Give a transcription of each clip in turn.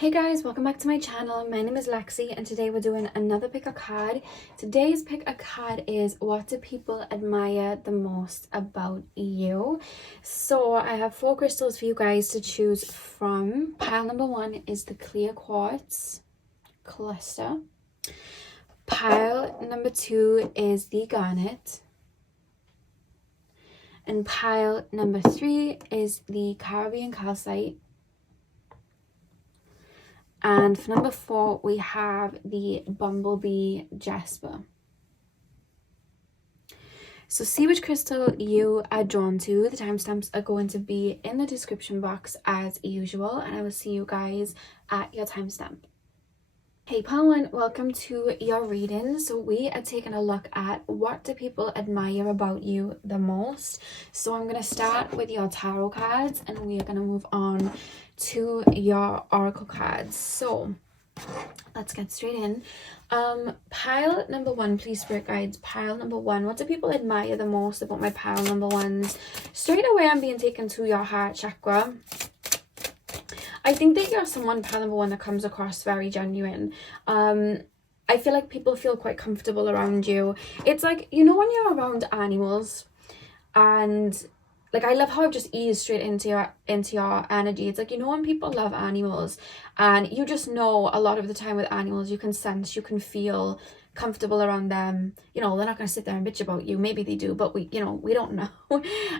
Hey guys, welcome back to my channel. My name is Lexi and today we're doing another pick a card. Today's pick a card is what do people admire the most about you? So I have 4 crystals for you guys to choose from. Pile number 1 is the clear quartz cluster. Pile number 2 is the garnet. And pile number 3 is the Caribbean calcite. And for number 4, we have the Bumblebee Jasper. So see which crystal you are drawn to. The timestamps are going to be in the description box as usual. And I will see you guys at your timestamp. Hey pile 1, welcome to your reading. So we are taking a look at what do people admire about you the most. So I'm going to start with your tarot cards and we are going to move on to your oracle cards. So let's get straight in. Pile number 1, please spirit guides. Pile number 1, what do people admire the most about my pile number 1s? Straight away I'm being taken to your heart chakra. I think that you're someone, pile number 1, that comes across very genuine. I feel like people feel quite comfortable around you. It's like, you know, when you're around animals and like, I love how I've just eased straight into your energy. It's like, you know, when people love animals and you just know a lot of the time with animals, you can sense, you can feel comfortable around them. You know, they're not going to sit there and bitch about you. Maybe they do, but we don't know.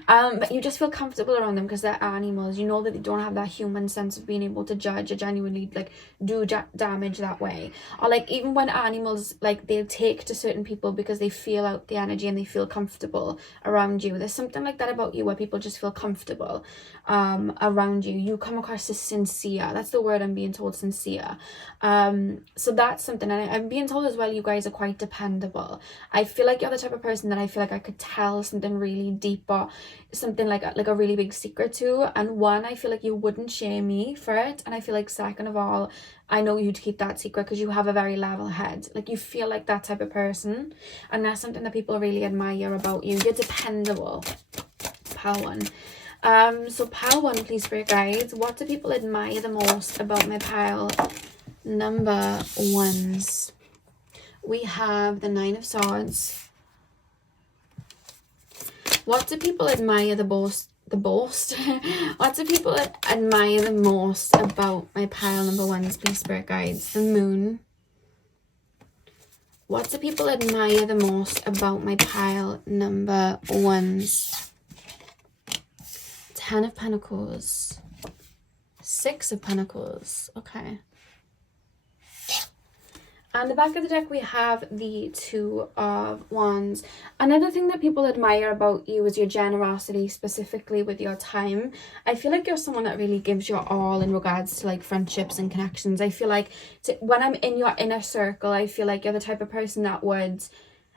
But you just feel comfortable around them because they're animals. You know that they don't have that human sense of being able to judge or genuinely like do damage that way. Or like even when animals, like they'll take to certain people because they feel out the energy and they feel comfortable around you. There's something like that about you where people just feel comfortable around you. You come across as sincere. That's the word I'm being told, sincere. So that's something. And I'm being told as well, you guys are quite dependable. I feel like you're the type of person that I feel like I could tell something really deep or something like a really big secret to, and one, I feel like you wouldn't shame me for it, and I feel like second of all, I know you'd keep that secret because you have a very level head. Like you feel like that type of person, and that's something that people really admire about you. You're dependable. Pile 1. So pile 1, please spirit guides, what do people admire the most about my pile number 1s? We have the 9 of Swords. What do people admire the most? What do people admire the most about my pile number 1s, please spirit guides? The Moon. What do people admire the most about my pile number 1s? 10 of Pentacles. 6 of Pentacles. Okay. On the back of the deck, we have the 2 of Wands. Another thing that people admire about you is your generosity, specifically with your time. I feel like you're someone that really gives your all in regards to like friendships and connections. I feel like when I'm in your inner circle, I feel like you're the type of person that would,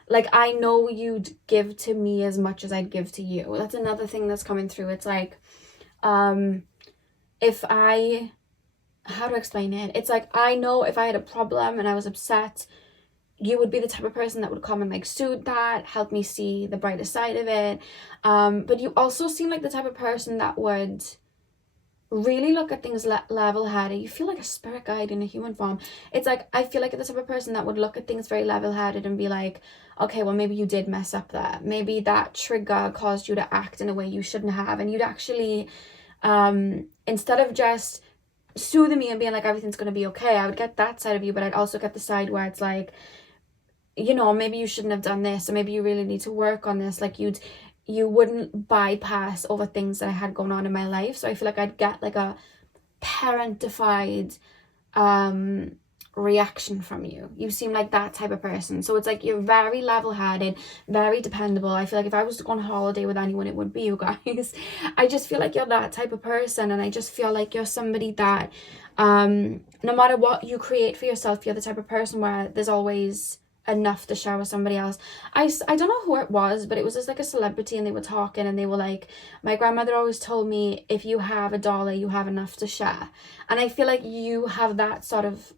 like, I know you'd give to me as much as I'd give to you. That's another thing that's coming through. It's like, if I... how to explain it? It's like, I know if I had a problem and I was upset, you would be the type of person that would come and like soothe that, help me see the brighter side of it. But you also seem like the type of person that would really look at things level-headed. You feel like a spirit guide in a human form. It's like, I feel like you're the type of person that would look at things very level-headed and be like, okay, well, maybe you did mess up there. Maybe that trigger caused you to act in a way you shouldn't have. And you'd actually, instead of just soothing me and being like everything's gonna be okay, I would get that side of you, but I'd also get the side where it's like, you know, maybe you shouldn't have done this, or maybe you really need to work on this. Like you wouldn't bypass over things that I had going on in my life. So I feel like I'd get like a parentified reaction from you. You seem like that type of person. So it's like you're very level-headed, very dependable. I feel like if I was to go on holiday with anyone, it would be you guys. I just feel like you're that type of person, and I just feel like you're somebody that no matter what you create for yourself, you're the type of person where there's always enough to share with somebody else. I don't know who it was, but it was just like a celebrity, and they were talking and they were like, my grandmother always told me, if you have $1, you have enough to share. And I feel like you have that sort of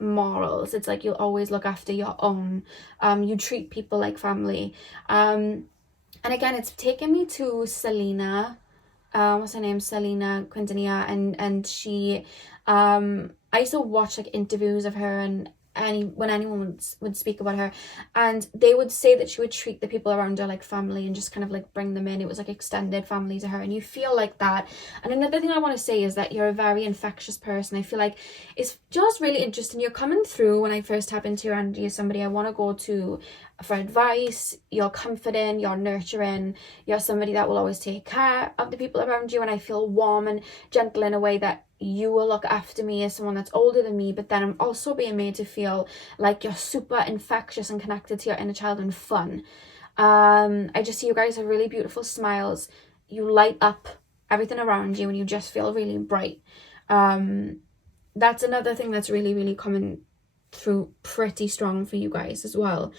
morals. It's like you'll always look after your own. You treat people like family. And again, it's taken me to Selena what's her name, Selena Quintanilla, and she, I used to watch like interviews of her, and when anyone would speak about her, and they would say that she would treat the people around her like family and just kind of like bring them in. It was like extended family to her, and you feel like that. And another thing I want to say is that you're a very infectious person. I feel like it's just really interesting. You're coming through when I first tap into your energy as somebody I want to go to for advice. You're comforting, you're nurturing, you're somebody that will always take care of the people around you, and I feel warm and gentle in a way that you will look after me as someone that's older than me. But then I'm also being made to feel like you're super infectious and connected to your inner child and fun. I just see you guys have really beautiful smiles. You light up everything around you and you just feel really bright. That's another thing that's really, really coming through pretty strong for you guys as well.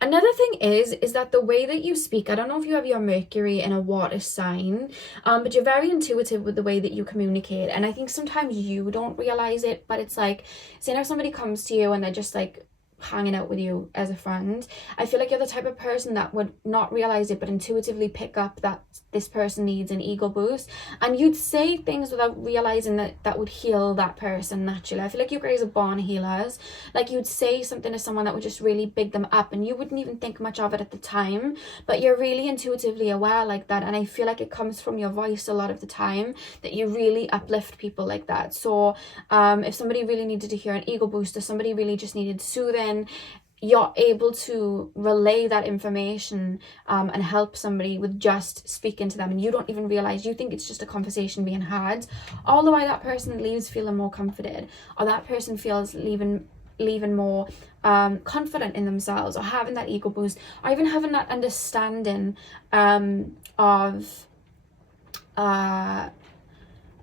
Another thing is that the way that you speak, I don't know if you have your Mercury in a water sign, but you're very intuitive with the way that you communicate. And I think sometimes you don't realize it, but it's like, say now somebody comes to you and they're just like hanging out with you as a friend. I feel like you're the type of person that would not realize it, but intuitively pick up that this person needs an ego boost, and you'd say things without realizing that would heal that person naturally. I feel like you guys are born healers. Like you'd say something to someone that would just really big them up, and you wouldn't even think much of it at the time, but you're really intuitively aware like that. And I feel like it comes from your voice a lot of the time, that you really uplift people like that. So if somebody really needed to hear an ego boost, or somebody really just needed soothing, you're able to relay that information and help somebody with just speaking to them, and you don't even realize. You think it's just a conversation being had, all the way that person leaves feeling more comforted, or that person feels leaving more confident in themselves, or having that ego boost, or even having that understanding of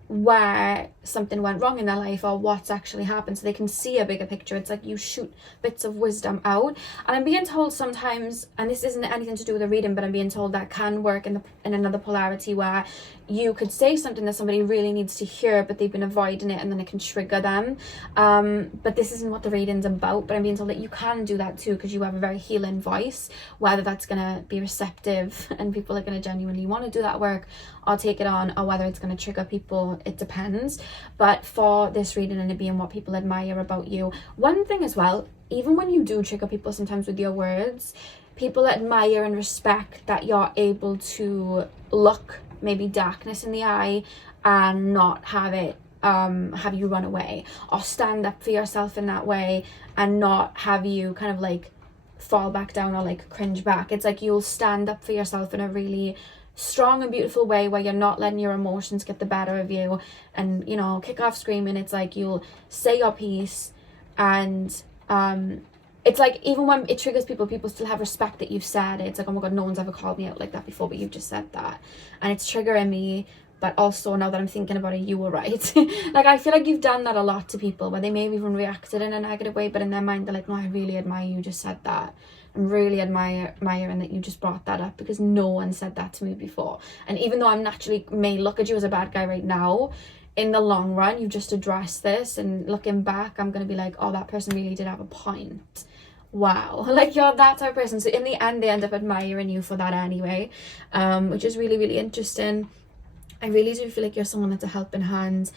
where something went wrong in their life, or what's actually happened, so they can see a bigger picture. It's like you shoot bits of wisdom out. And I'm being told sometimes, and this isn't anything to do with a reading, but I'm being told that can work in another polarity, where you could say something that somebody really needs to hear, but they've been avoiding it, and then it can trigger them. But this isn't what the reading's about, but I'm being told that you can do that too, because you have a very healing voice. Whether that's gonna be receptive and people are gonna genuinely want to do that work or take it on, or whether it's gonna trigger people, it depends. But for this reading and it being what people admire about you, one thing as well, even when you do trigger people sometimes with your words, people admire and respect that you're able to look maybe darkness in the eye and not have it have you run away, or stand up for yourself in that way and not have you kind of like fall back down or like cringe back. It's like you'll stand up for yourself in a really strong and beautiful way, where you're not letting your emotions get the better of you and, you know, kick off screaming. It's like you'll say your piece, and it's like even when it triggers people still have respect that you've said it. It's like, oh my god, no one's ever called me out like that before, but you've just said that, and it's triggering me. But also, now that I'm thinking about it, you were right. Like, I feel like you've done that a lot to people, where they may have even reacted in a negative way, but in their mind they're like, no, I really admire you just said that. I'm really admiring that you just brought that up, because no one said that to me before. And even though I'm naturally may look at you as a bad guy right now, in the long run, you've just addressed this, and looking back, I'm going to be like, oh, that person really did have a point. Wow. Like, you're that type of person. So in the end, they end up admiring you for that anyway, which is really, really interesting. I really do feel like you're someone that's a helping hand.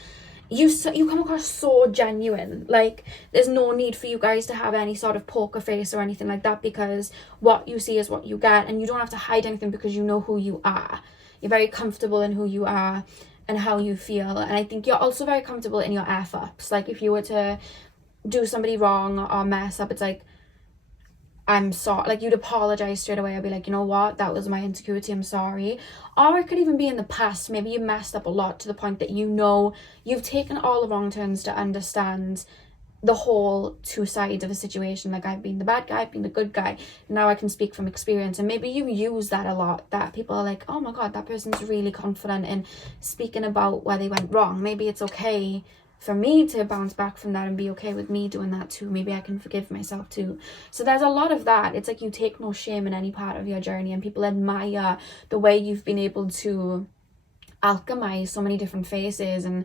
You come across so genuine. Like, there's no need for you guys to have any sort of poker face or anything like that, because what you see is what you get, and you don't have to hide anything, because you know who you are. You're very comfortable in who you are and how you feel. And I think you're also very comfortable in your F-ups. Like, if you were to do somebody wrong or mess up, it's like, I'm sorry, like, you'd apologize straight away. I'd be like, you know what, that was my insecurity, I'm sorry. Or it could even be in the past, maybe you messed up a lot to the point that, you know, you've taken all the wrong turns to understand the whole two sides of a situation. Like, I've been the bad guy, I've been the good guy, now I can speak from experience. And maybe you use that a lot, that people are like, oh my god, that person's really confident in speaking about where they went wrong. Maybe it's okay for me to bounce back from that and be okay with me doing that too. Maybe I can forgive myself too. So there's a lot of that. It's like you take no shame in any part of your journey, and people admire the way you've been able to alchemize so many different faces and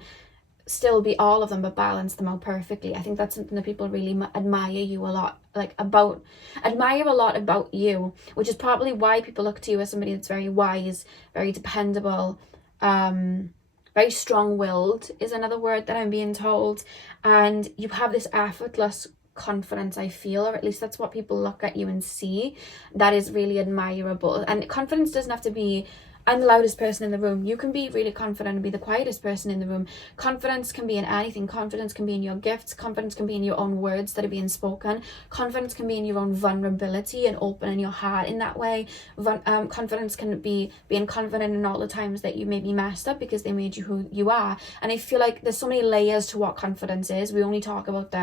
still be all of them, but balance them out perfectly. I think that's something that people really admire you a lot, admire a lot about you, which is probably why people look to you as somebody that's very wise, very dependable, very strong-willed is another word that I'm being told. And you have this effortless confidence, I feel, or at least that's what people look at you and see. That is really admirable. And confidence doesn't have to be, I'm the loudest person in the room. You can be really confident and be the quietest person in the room. Confidence can be in anything. Confidence can be in your gifts. Confidence can be in your own words that are being spoken. Confidence can be in your own vulnerability and opening your heart in that way. Confidence can be being confident in all the times that you maybe messed up because they made you who you are. And I feel like there's so many layers to what confidence is. We only talk about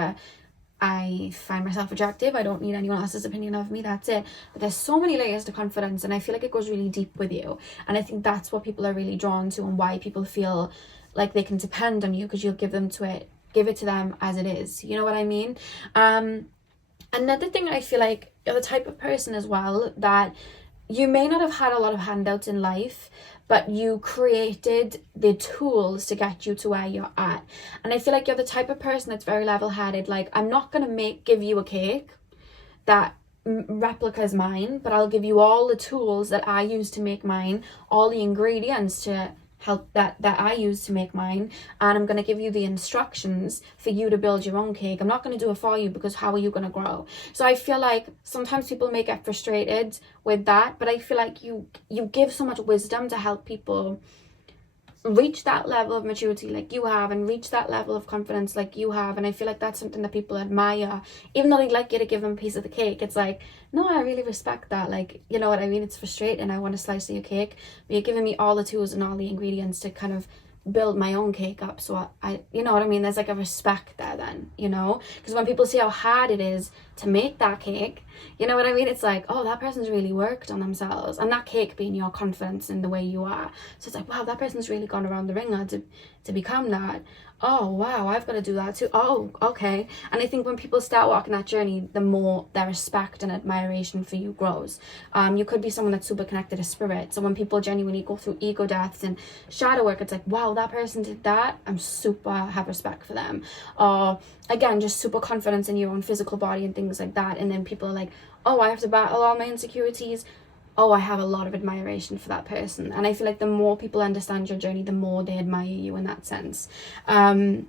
I find myself attractive, I don't need anyone else's opinion of me, that's it. But there's so many layers to confidence, and I feel like it goes really deep with you. And I think that's what people are really drawn to, and why people feel like they can depend on you, because you'll give it to them as it is. You know what I mean? Another thing, I feel like you're the type of person as well that you may not have had a lot of handouts in life, but you created the tools to get you to where you're at. And I feel like you're the type of person that's very level-headed. Like, I'm not going to give you a cake that replicas mine, but I'll give you all the tools that I use to make mine, all the ingredients to help that I use to make mine, and I'm going to give you the instructions for you to build your own cake. I'm not going to do it for you, because how are you going to grow? So I feel like sometimes people may get frustrated with that, but I feel like you give so much wisdom to help people reach that level of maturity like you have, and reach that level of confidence like you have. And I feel like that's something that people admire. Even though they'd like you to give them a piece of the cake, it's like, no, I really respect that. Like, you know what I mean? It's frustrating. I want a slice of your cake, but you're giving me all the tools and all the ingredients to kind of build my own cake up. So I you know what I mean? There's like a respect there then, you know? Because when people see how hard it is to make that cake, you know what I mean? It's like, oh, that person's really worked on themselves. And that cake being your confidence in the way you are. So it's like, wow, that person's really gone around the ringer to become that. Oh, wow, I've got to do that too. Oh, okay. And I think when people start walking that journey, the more their respect and admiration for you grows. You could be someone that's super connected to spirit. So when people genuinely go through ego deaths and shadow work, it's like, wow, that person did that. I'm super have respect for them. Or again, just super confidence in your own physical body and things like that. And then people are like, oh, I have to battle all my insecurities. Oh, I have a lot of admiration for that person. And I feel like the more people understand your journey, the more they admire you in that sense. But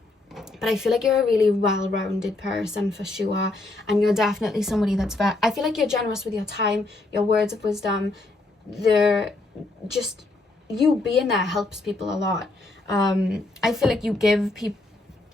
I feel like you're a really well-rounded person for sure. And you're definitely somebody that's I feel like you're generous with your time, your words of wisdom. They're just, you being there helps people a lot. I feel like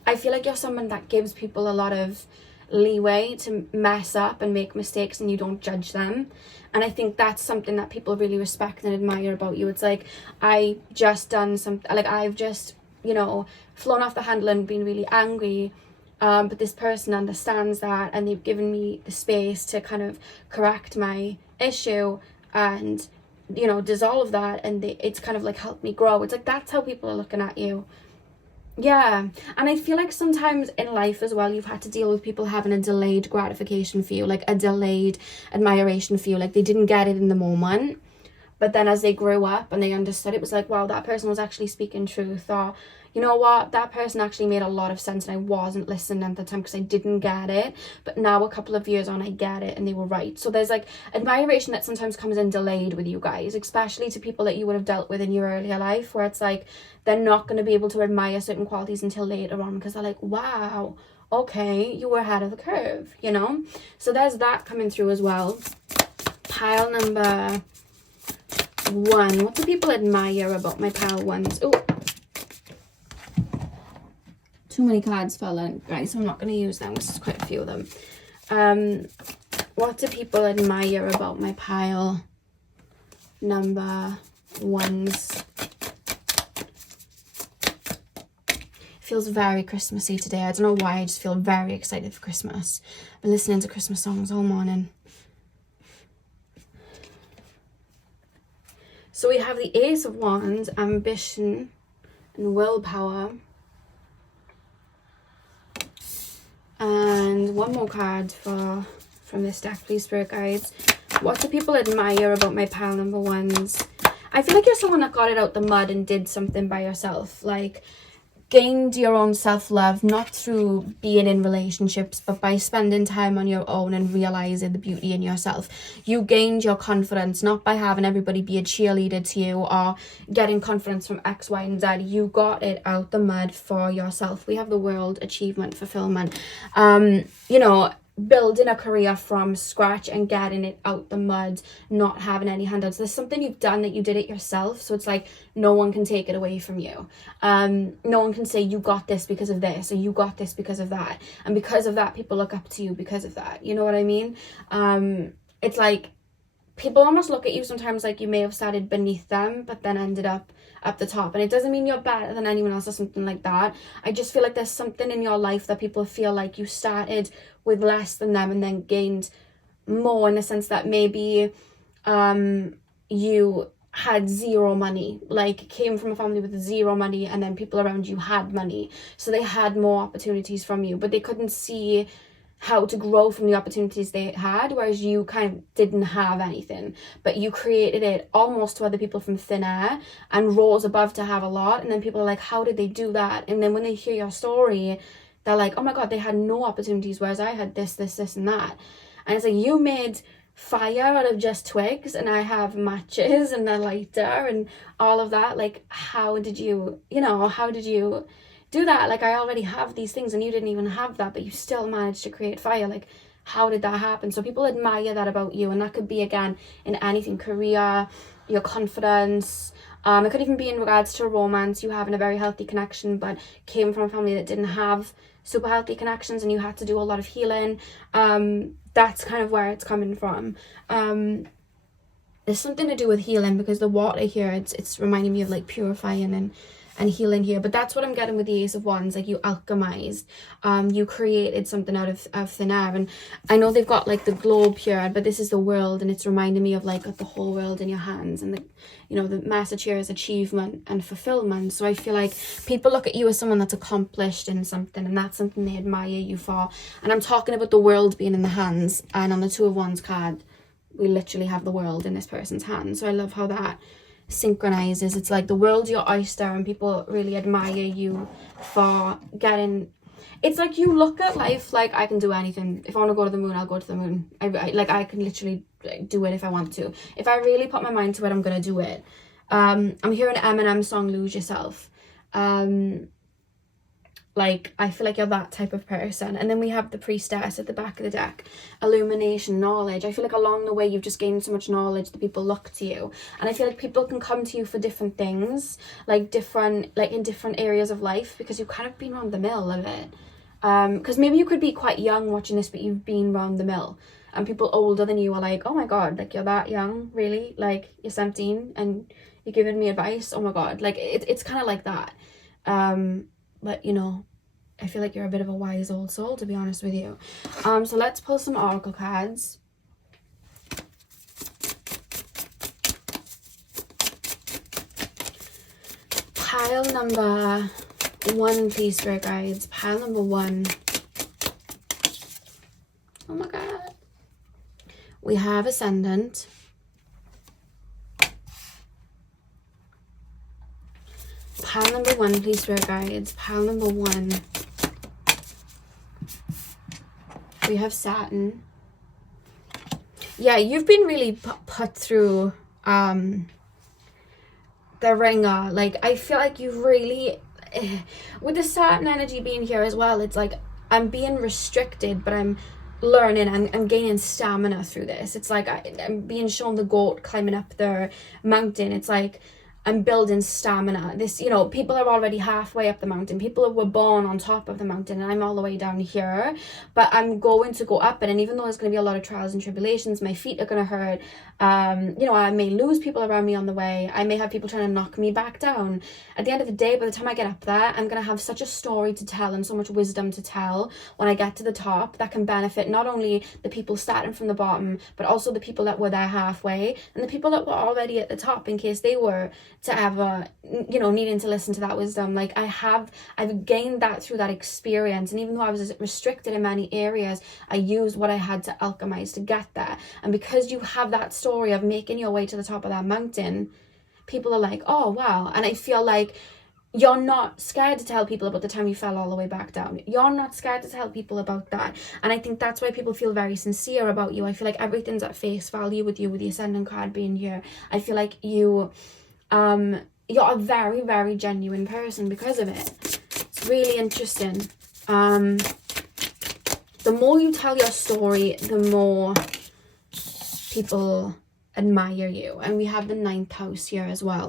I feel like you're someone that gives people a lot of leeway to mess up and make mistakes, and you don't judge them. And I think that's something that people really respect and admire about you. It's like, I just done something, like I've just, you know, flown off the handle and been really angry, but this person understands that, and they've given me the space to kind of correct my issue and, you know, dissolve that, and it's kind of like helped me grow. It's like, that's how people are looking at you. Yeah, and I feel like sometimes in life as well, you've had to deal with people having a delayed gratification for you, like a delayed admiration for you, like they didn't get it in the moment, but then as they grew up and they understood, it was like, wow, that person was actually speaking truth, or you know what, that person actually made a lot of sense and I wasn't listening at the time because I didn't get it, but now a couple of years on I get it and they were right. So there's like admiration that sometimes comes in delayed with you guys, especially to people that you would have dealt with in your earlier life, where it's like they're not going to be able to admire certain qualities until later on, because they're like, wow, okay, you were ahead of the curve, you know? So there's that coming through as well. Pile number 1. What do people admire about my pile 1s? Oh, too many cards fell in, guys, so I'm not going to use them. This is quite a few of them. What do people admire about my pile number 1s? Feels very Christmassy today. I don't know why, I just feel very excited for Christmas. I've been listening to Christmas songs all morning. So we have the Ace of Wands, ambition and willpower. And one more card from this deck, please, Spirit Guides. What do people admire about my pile number 1s? I feel like you're someone that got it out the mud and did something by yourself. Like, gained your own self-love, not through being in relationships, but by spending time on your own and realizing the beauty in yourself. You gained your confidence not by having everybody be a cheerleader to you or getting confidence from X, Y, and Z. You got it out the mud for yourself. We have the word achievement, fulfillment. You know, building a career from scratch and getting it out the mud, not having any handouts. There's something you've done that you did it yourself, so it's like no one can take it away from you. No one can say you got this because of this or you got this because of that, and because of that people look up to you because of that. You know what I mean? It's like people almost look at you sometimes like you may have started beneath them but then ended up at the top, and it doesn't mean you're better than anyone else or something like that. I just feel like there's something in your life that people feel like you started with less than them and then gained more, in the sense that maybe you had zero money, like came from a family with zero money, and then people around you had money, so they had more opportunities from you, but they couldn't see how to grow from the opportunities they had, whereas you kind of didn't have anything, but you created it almost to other people from thin air and rose above to have a lot. And then people are like, how did they do that? And then when they hear your story, they're like, oh my god, they had no opportunities, whereas I had this and that. And it's like, you made fire out of just twigs and I have matches and a lighter and all of that. Like, how did you do that? Like, I already have these things and you didn't even have that, but you still managed to create fire. Like, how did that happen? So people admire that about you, and that could be, again, in anything: career, your confidence. It could even be in regards to romance, you having a very healthy connection but came from a family that didn't have super healthy connections and you had to do a lot of healing. That's kind of where it's coming from. There's something to do with healing, because the water here, it's reminding me of like purifying and healing here. But that's what I'm getting with the Ace of Wands. Like, you alchemized, you created something out of thin air. And I know they've got like the globe here, but this is the world, and it's reminding me of like the whole world in your hands. And the message here is achievement and fulfillment. So I feel like people look at you as someone that's accomplished in something, and that's something they admire you for. And I'm talking about the world being in the hands, and on the Two of Wands card we literally have the world in this person's hands. So I love how that synchronizes. It's like the world's your oyster, and people really admire you for getting. It's like you look at life like, I can do anything. If I want to go to the moon, I'll go to the moon. I can literally do it if I want to. If I really put my mind to it, I'm gonna do it. I'm hearing Eminem song "Lose Yourself." Like, I feel like you're that type of person. And then we have the Priestess at the back of the deck. Illumination, knowledge. I feel like along the way you've just gained so much knowledge that people look to you. And I feel like people can come to you for different things, in different areas of life, because you've kind of been around the mill of it. Because maybe you could be quite young watching this, but you've been around the mill. And people older than you are like, oh my god, like, you're that young, really? Like, you're 17 and you're giving me advice? Oh my god. Like, it's kind of like that. But, I feel like you're a bit of a wise old soul, to be honest with you. So let's pull some oracle cards. Pile number 1, please, spirit guides. Pile number 1. Oh my god. We have Ascendant. Pile number 1, please, spirit guides. Pile number 1. We have Saturn. Yeah, you've been really put through the ringer. Like, I feel like you've really, with the Saturn energy being here as well, it's like I'm being restricted, but I'm learning and gaining stamina through this. It's like I'm being shown the goat climbing up the mountain. It's like I'm building stamina. This, people are already halfway up the mountain. People were born on top of the mountain, and I'm all the way down here. But I'm going to go up it, and even though there's going to be a lot of trials and tribulations, my feet are going to hurt. I may lose people around me on the way. I may have people trying to knock me back down. At the end of the day, by the time I get up there, I'm going to have such a story to tell and so much wisdom to tell when I get to the top that can benefit not only the people starting from the bottom, but also the people that were there halfway, and the people that were already at the top, in case they were to ever, needing to listen to that wisdom. Like, I've gained that through that experience, and even though I was restricted in many areas, I used what I had to alchemize to get there. And because you have that story of making your way to the top of that mountain, people are like, oh wow. And I feel like you're not scared to tell people about the time you fell all the way back down. You're not scared to tell people about that. And I think that's why people feel very sincere about you. I feel like everything's at face value with you, with the Ascendant card being here. I feel like you're a very, very genuine person because of it. It's really interesting. The more you tell your story, the more people admire you. And we have the 9th house here as well.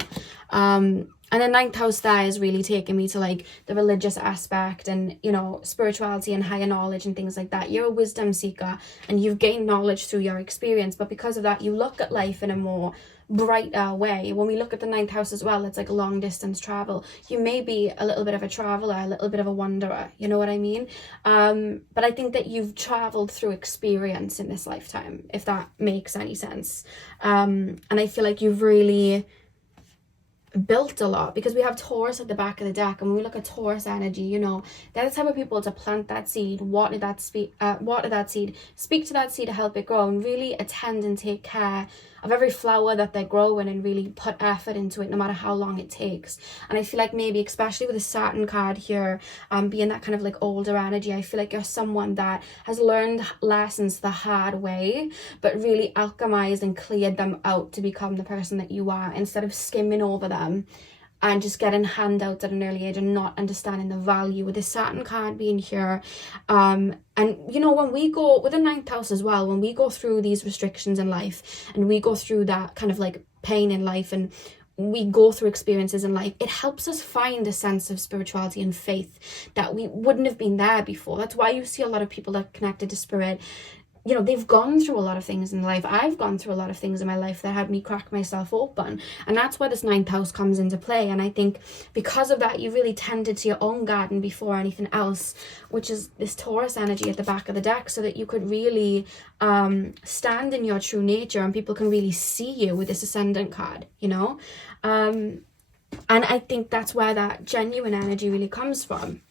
And the 9th house there is really taking me to like the religious aspect and, you know, spirituality and higher knowledge and things like that. You're a wisdom seeker and you've gained knowledge through your experience. But because of that, you look at life in a more brighter way. When we look at the 9th house as well, it's like long distance travel. You may be a little bit of a traveler, a little bit of a wanderer. You know what I mean? But I think that you've traveled through experience in this lifetime, if that makes any sense. And I feel like you've really built a lot, because we have Taurus at the back of the deck, and when we look at Taurus energy, you know, they're the type of people to plant that seed, water that seed, speak to that seed to help it grow, and really attend and take care of every flower that they're growing, and really put effort into it no matter how long it takes. And I feel like maybe especially with the Saturn card here, being that kind of like older energy, I feel like you're someone that has learned lessons the hard way, but really alchemized and cleared them out to become the person that you are, instead of skimming over them and just getting handouts at an early age and not understanding the value, with the Saturn card being here. And you know, when we go with the 9th house as well, when we go through these restrictions in life and we go through that kind of like pain in life and we go through experiences in life, it helps us find a sense of spirituality and faith that we wouldn't have been there before. That's why you see a lot of people that are connected to spirit. You know, they've gone through a lot of things in life. I've gone through a lot of things in my life that had me crack myself open. And that's where this 9th house comes into play. And I think because of that, you really tended to your own garden before anything else, which is this Taurus energy at the back of the deck, so that you could really stand in your true nature and people can really see you with this Ascendant card, you know? And I think that's where that genuine energy really comes from.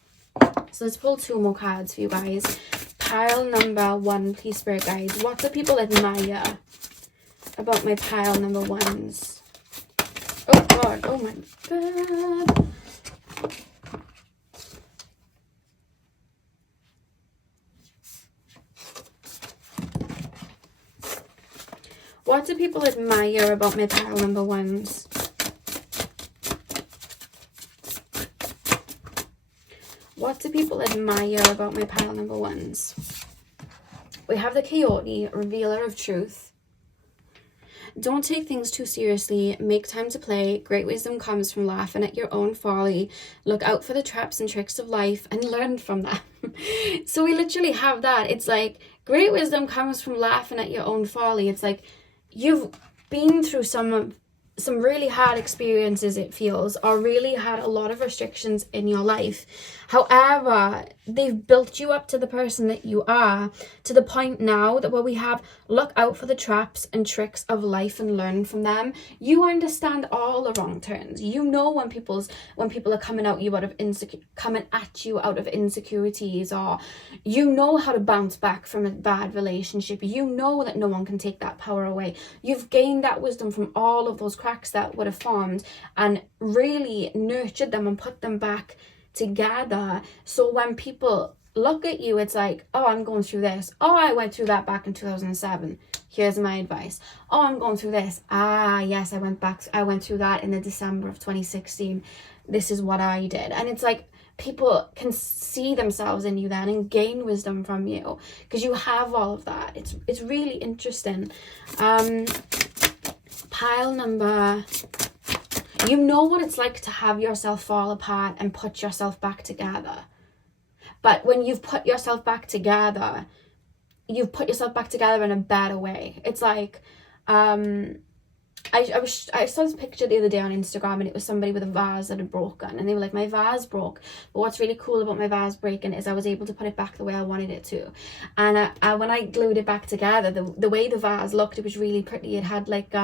So let's pull 2 more cards for you guys. Pile number 1, please, spirit guides. What do people admire about my pile number 1s? Oh god, oh my god. What do people admire about my pile number 1s? What do people admire about my pile number 1s? We have the Coyote, revealer of truth. Don't take things too seriously. Make time to play. Great wisdom comes from laughing at your own folly. Look out for the traps and tricks of life and learn from them. So we literally have that. It's like, great wisdom comes from laughing at your own folly. It's like, you've been through some really hard experiences, it feels, or really had a lot of restrictions in your life. However, they've built you up to the person that you are, to the point now that where we have, look out for the traps and tricks of life and learn from them. You understand all the wrong turns. You know when people are coming at you out of insecurities, or you know how to bounce back from a bad relationship. You know that no one can take that power away. You've gained that wisdom from all of those cracks that would have formed, and really nurtured them and put them back together. So when people look at you, it's like, oh, I'm going through this. Oh, I went through that back in 2007. Here's my advice. Oh, I'm going through this. Ah, yes, I went through that in the December of 2016. This is what I did. And it's like, people can see themselves in you then and gain wisdom from you because you have all of that. It's really interesting. Pile number, you know what it's like to have yourself fall apart and put yourself back together. But when you've put yourself back together, you've put yourself back together in a better way. It's like, I saw this picture the other day on Instagram, and it was somebody with a vase that had broken, and they were like, my vase broke, but what's really cool about my vase breaking is I was able to put it back the way I wanted it to. And when I glued it back together, the way the vase looked, it was really pretty. It had like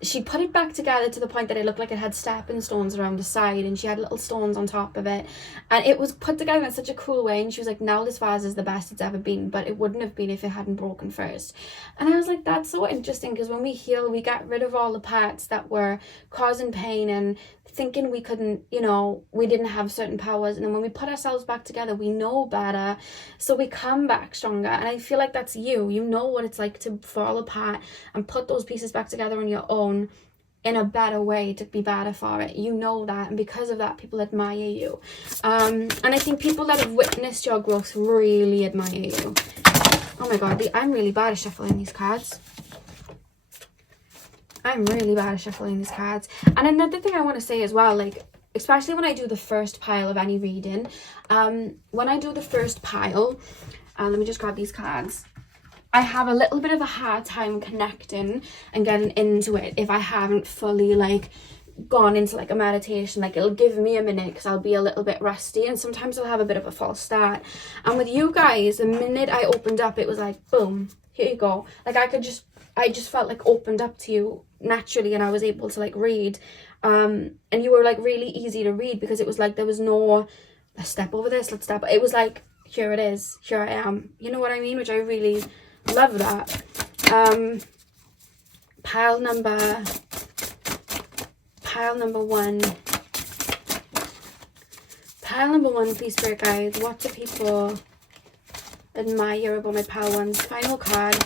she put it back together to the point that it looked like it had stepping stones around the side, and she had little stones on top of it, and it was put together in such a cool way. And she was like, now this vase is the best it's ever been, but it wouldn't have been if it hadn't broken first. And I was like, that's so interesting, because when we heal, we get rid of all the parts that were causing pain and thinking we couldn't, you know, we didn't have certain powers, and then when we put ourselves back together, we know better, so we come back stronger. And I feel like that's you know what it's like to fall apart and put those pieces back together on your own in a better way, to be better for it. You know that, and because of that, people admire you. And I think people that have witnessed your growth really admire you. Oh my god, I'm really bad at shuffling these cards. I'm really bad at shuffling these cards. And another thing I want to say as well, like, especially when I do the first pile of any reading, when I do the first pile, let me just grab these cards, I have a little bit of a hard time connecting and getting into it if I haven't fully, like, gone into, like, a meditation. Like, it'll give me a minute because I'll be a little bit rusty, and sometimes I'll have a bit of a false start. And with you guys, the minute I opened up, it was like, boom, here you go. Like, I just felt like opened up to you naturally, and I was able to, like, read. And you were, like, really easy to read because it was like there was no, let's step over this, let's step. It was like, here it is, here I am. You know what I mean? Which I really love that. Pile number one. Pile number one, please, spirit guides. What do people admire about my pile ones? Final card.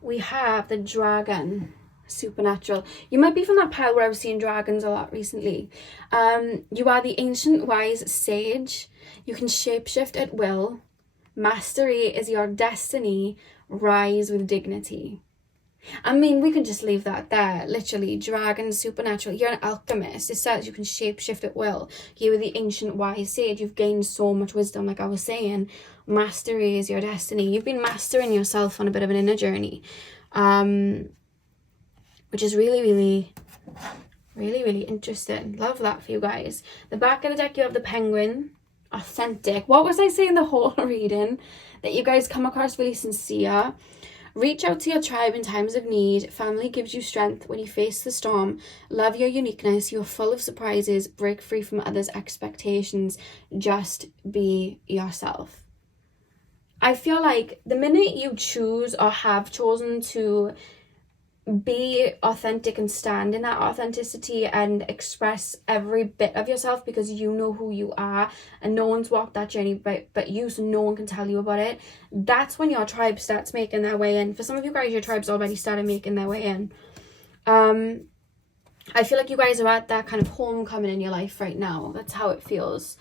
We have the dragon. Supernatural. You might be from that pile where I was seeing dragons a lot recently. You are the ancient wise sage. You can shapeshift at will. Mastery is your destiny. Rise with dignity. I mean, we can just leave that there. Literally, dragon, supernatural. You're an alchemist. It says you can shapeshift at will. You are the ancient wise sage. You've gained so much wisdom, like I was saying. Mastery is your destiny. You've been mastering yourself on a bit of an inner journey. Which is really, really, really, really interesting. Love that for you guys. The back of the deck, you have the penguin. Authentic. What was I saying the whole reading? That you guys come across really sincere. Reach out to your tribe in times of need. Family gives you strength when you face the storm. Love your uniqueness. You're full of surprises. Break free from others' expectations. Just be yourself. I feel like the minute you choose or have chosen to be authentic and stand in that authenticity and express every bit of yourself, because you know who you are and no one's walked that journey but you, so no one can tell you about it, that's when your tribe starts making their way in. For some of you guys, your tribe's already started making their way in. I feel like you guys are at that kind of homecoming in your life right now. That's how it feels.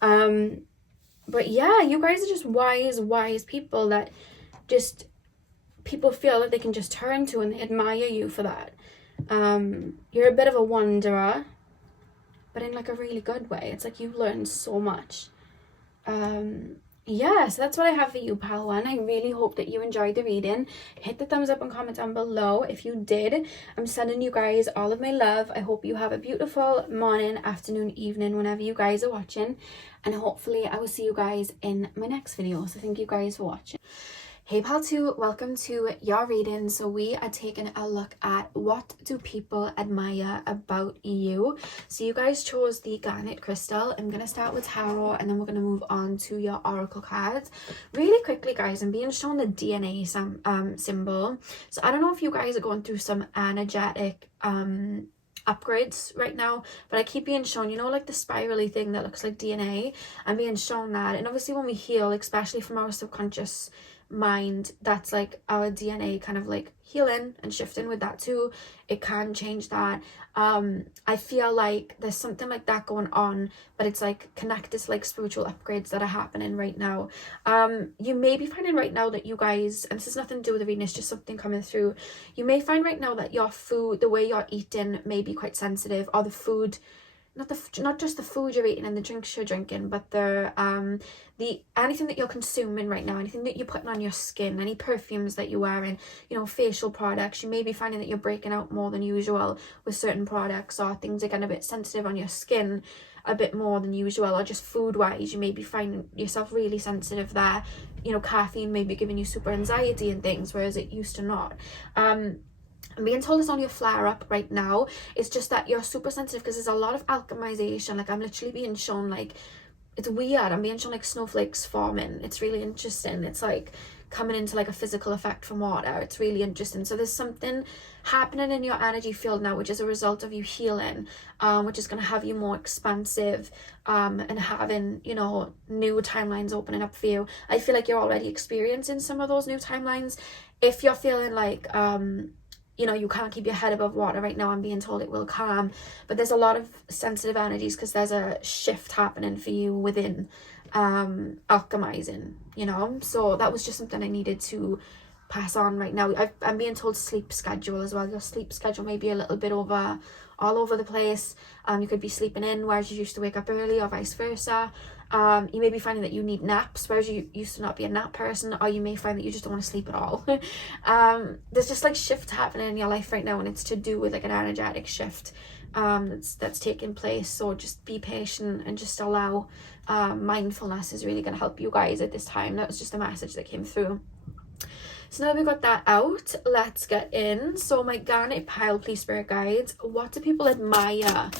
But yeah, you guys are just wise people that just people feel that they can just turn to, and they admire you for that. You're a bit of a wanderer, but in like a really good way. It's like you've learned so much. Yeah, so that's what I have for you, pal one. I really hope that you enjoyed the reading. Hit the thumbs up and comment down below if you did. I'm sending you guys all of my love. I hope you have a beautiful morning, afternoon, evening, whenever you guys are watching, and hopefully I will see you guys in my next video. So thank you guys for watching. Hey pal 2, welcome to your reading. So we are taking a look at what do people admire about you. So you guys chose the garnet crystal. I'm going to start with tarot, and then we're going to move on to your oracle cards. Really quickly guys, I'm being shown the DNA symbol. So I don't know if you guys are going through some energetic upgrades right now, but I keep being shown, you know, like the spirally thing that looks like DNA. I'm being shown that, and obviously when we heal, especially from our subconscious mind, that's like our DNA kind of like healing and shifting with that too. It can change that. I feel like there's something like that going on, but it's like connected to like spiritual upgrades that are happening right now. You may be finding right now that you guys, and this has nothing to do with the reading, it's just something coming through. You may find right now that your food, the way you're eating, may be quite sensitive, or the food, not just the food you're eating and the drinks you're drinking, but the anything that you're consuming right now, anything that you're putting on your skin, any perfumes that you're wearing, you know, facial products. You may be finding that you're breaking out more than usual with certain products, or things are getting a bit sensitive on your skin a bit more than usual, or just food wise you may be finding yourself really sensitive there. You know, caffeine may be giving you super anxiety and things, whereas it used to not. I'm being told it's on your flare up right now. It's just that you're super sensitive because there's a lot of alchemization. Like I'm literally being shown, like, it's weird, I'm being shown like snowflakes forming. It's really interesting. It's like coming into like a physical effect from water. It's really interesting. So there's something happening in your energy field now, which is a result of you healing, which is going to have you more expansive, and having, you know, new timelines opening up for you. I feel like you're already experiencing some of those new timelines. If you're feeling like, you know, you can't keep your head above water right now, I'm being told it will calm, but there's a lot of sensitive energies because there's a shift happening for you within alchemizing, you know. So that was just something I needed to pass on right now. I'm being told sleep schedule as well. Your sleep schedule may be a little bit all over the place. You could be sleeping in whereas you used to wake up early, or vice versa. You may be finding that you need naps whereas you used to not be a nap person, or you may find that you just don't want to sleep at all. There's just like shifts happening in your life right now, and it's to do with like an energetic shift that's taking place. So just be patient and just allow. Mindfulness is really going to help you guys at this time. That was just a message that came through. So now that we got that out, let's get in. So my garnet pile, please, spirit guides, what do people admire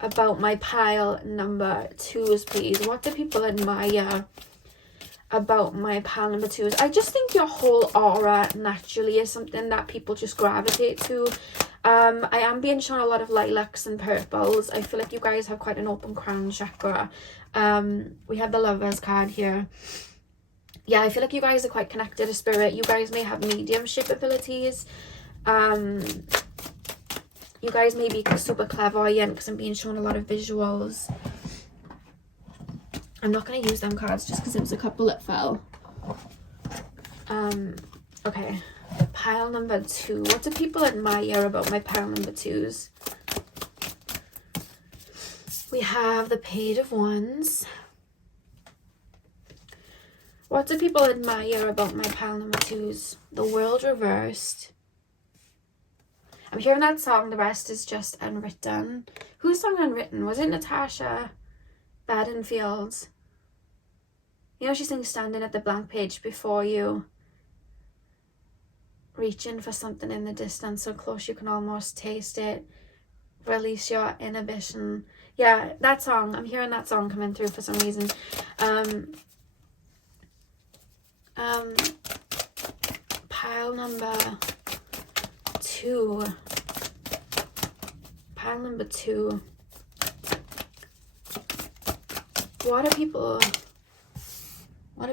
about my pile number 2s, please? What do people admire about my pile number 2s? I just think your whole aura naturally is something that people just gravitate to. I am being shown a lot of lilacs and purples. I feel like you guys have quite an open crown chakra. We have the Lovers card here. Yeah, I feel like you guys are quite connected to spirit. You guys may have mediumship abilities. You guys may be super clairvoyant because I'm being shown a lot of visuals. I'm not going to use them cards just because there was a couple that fell. Okay. Pile number 2. What do people admire about my pile number 2s? We have the Page of Wands. What do people admire about my pile number 2s? The World reversed. I'm hearing that song, The Rest is Just Unwritten. Who sang Unwritten? Was it Natasha Bedingfield? You know, she sings Standing at the Blank Page Before You. Reaching for something in the distance, so close you can almost taste it. Release your inhibition. Yeah, that song. I'm hearing that song coming through for some reason. Pile number 2. Pile number 2. What do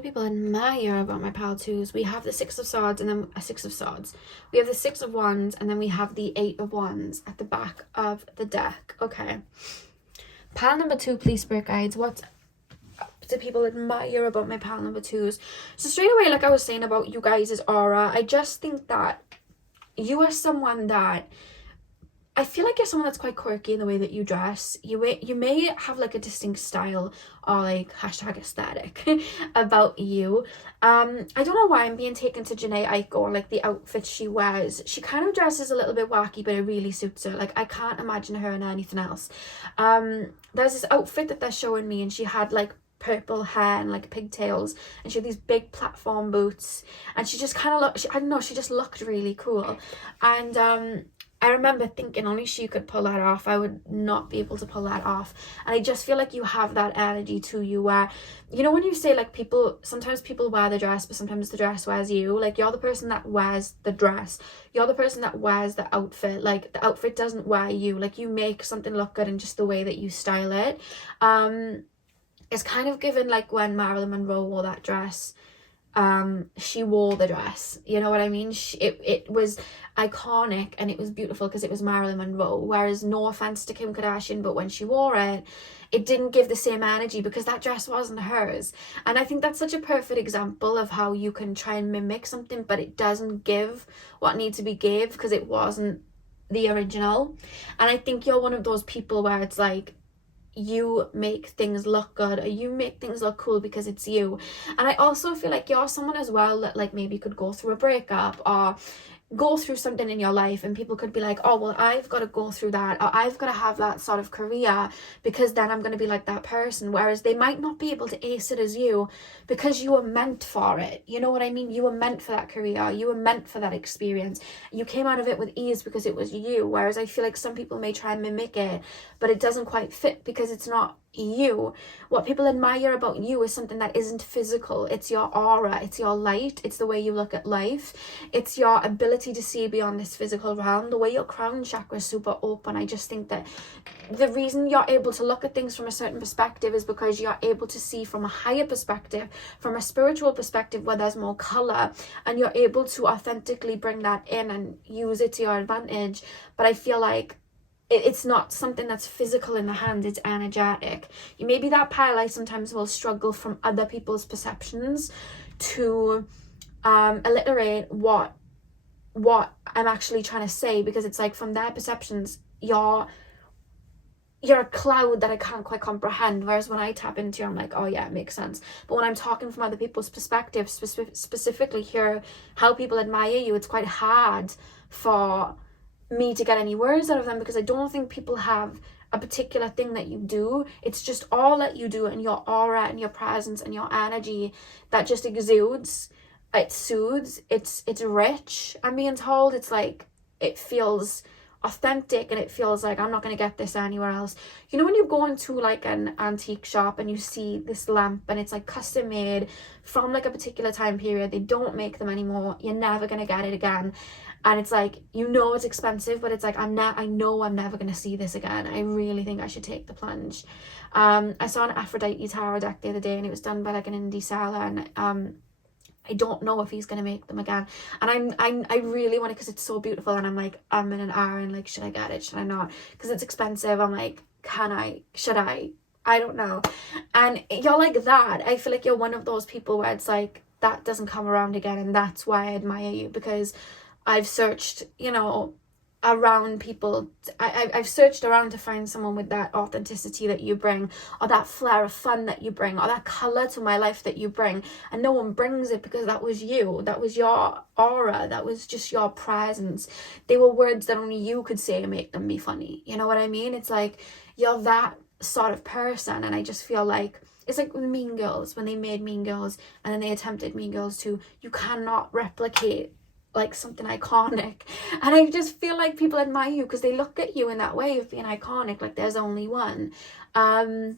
people admire about my pile 2s? We have the 6 of Swords and then a 6 of Swords. We have the 6 of Wands and then we have the 8 of Wands at the back of the deck. Okay. Pile number 2, please, spirit guides. What do people admire about my pile number 2s? So straight away, like I was saying about you guys' aura, I just think that you are someone that, I feel like you're someone that's quite quirky in the way that you dress. You may have like a distinct style or like #aesthetic about you. I don't know why I'm being taken to Janae Aiko, like the outfit she wears. She kind of dresses a little bit wacky, but it really suits her. Like I can't imagine her in anything else. There's this outfit that they're showing me, and she had like purple hair and like pigtails, and she had these big platform boots, and she just kind of looked, I don't know, she just looked really cool. And I remember thinking only she could pull that off. I would not be able to pull that off. And I just feel like you have that energy to you where, you know, when you say like sometimes people wear the dress, but sometimes the dress wears you. Like you're the person that wears the dress. You're the person that wears the outfit. Like the outfit doesn't wear you. Like you make something look good in just the way that you style it. It's kind of given like when Marilyn Monroe wore that dress. She wore the dress, you know what I mean? It was iconic and it was beautiful because it was Marilyn Monroe. Whereas, no offense to Kim Kardashian, but when she wore it, it didn't give the same energy because that dress wasn't hers. And I think that's such a perfect example of how you can try and mimic something, but it doesn't give what needs to be gave because it wasn't the original. And I think you're one of those people where it's like, you make things look good, or you make things look cool because it's you. And I also feel like you're someone as well that like maybe could go through a breakup, or go through something in your life and people could be like, oh, well, I've got to go through that, or I've got to have that sort of career because then I'm going to be like that person, whereas they might not be able to ace it as you because you were meant for it. You know what I mean? You were meant for that career, you were meant for that experience, you came out of it with ease because it was you. Whereas I feel like some people may try and mimic it, but it doesn't quite fit because it's not you. What people admire about you is something that isn't physical. It's your aura, it's your light, it's the way you look at life, it's your ability to see beyond this physical realm, the way your crown chakra is super open. I just think that the reason you're able to look at things from a certain perspective is because you're able to see from a higher perspective, from a spiritual perspective where there's more color, and you're able to authentically bring that in and use it to your advantage. But I feel like it's not something that's physical in the hand, it's energetic. Maybe that pile I sometimes will struggle from other people's perceptions to alliterate what I'm actually trying to say, because it's like from their perceptions, you're a cloud that I can't quite comprehend, whereas when I tap into you, I'm like, oh yeah, it makes sense. But when I'm talking from other people's perspectives, specifically hear how people admire you, it's quite hard for me to get any words out of them, because I don't think people have a particular thing that you do. It's just all that you do, and your aura and your presence and your energy that just exudes. It soothes, it's rich, I'm being told. It's like, it feels authentic, and it feels like I'm not going to get this anywhere else. You know, when you go into like an antique shop and you see this lamp and it's like custom made from like a particular time period, they don't make them anymore, you're never going to get it again, and it's like, you know, it's expensive, but it's like, I know I'm never going to see this again. I really think I should take the plunge. I saw an Aphrodite tarot deck the other day, and it was done by like an indie seller, and I don't know if he's going to make them again. And I really want it because it's so beautiful. And I'm like, I'm in an hour and like, should I get it? Should I not? Because it's expensive. I'm like, should I? I don't know. And you're like that. I feel like you're one of those people where it's like, that doesn't come around again. And that's why I admire you, because I've searched, you know, around people. I've searched around to find someone with that authenticity that you bring, or that flair of fun that you bring, or that color to my life that you bring, and no one brings it because that was you, that was your aura, that was just your presence. They were words that only you could say and make them be funny. You know what I mean? It's like, you're that sort of person. And I just feel like it's like Mean Girls, when they made Mean Girls and then they attempted Mean Girls 2. You cannot replicate like something iconic, and I just feel like people admire you because they look at you in that way of being iconic, like there's only one. And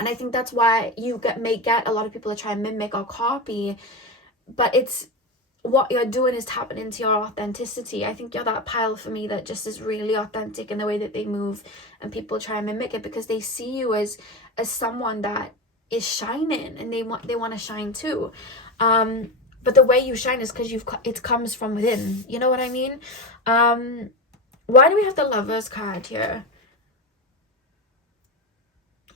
I think that's why you may get a lot of people to try and mimic or copy, but it's what you're doing is tapping into your authenticity. I think you're that pile for me that just is really authentic in the way that they move, and people try and mimic it because they see you as someone that is shining, and they want to shine too. But the way you shine is because it comes from within. You know what I mean? Why do we have the Lovers card here?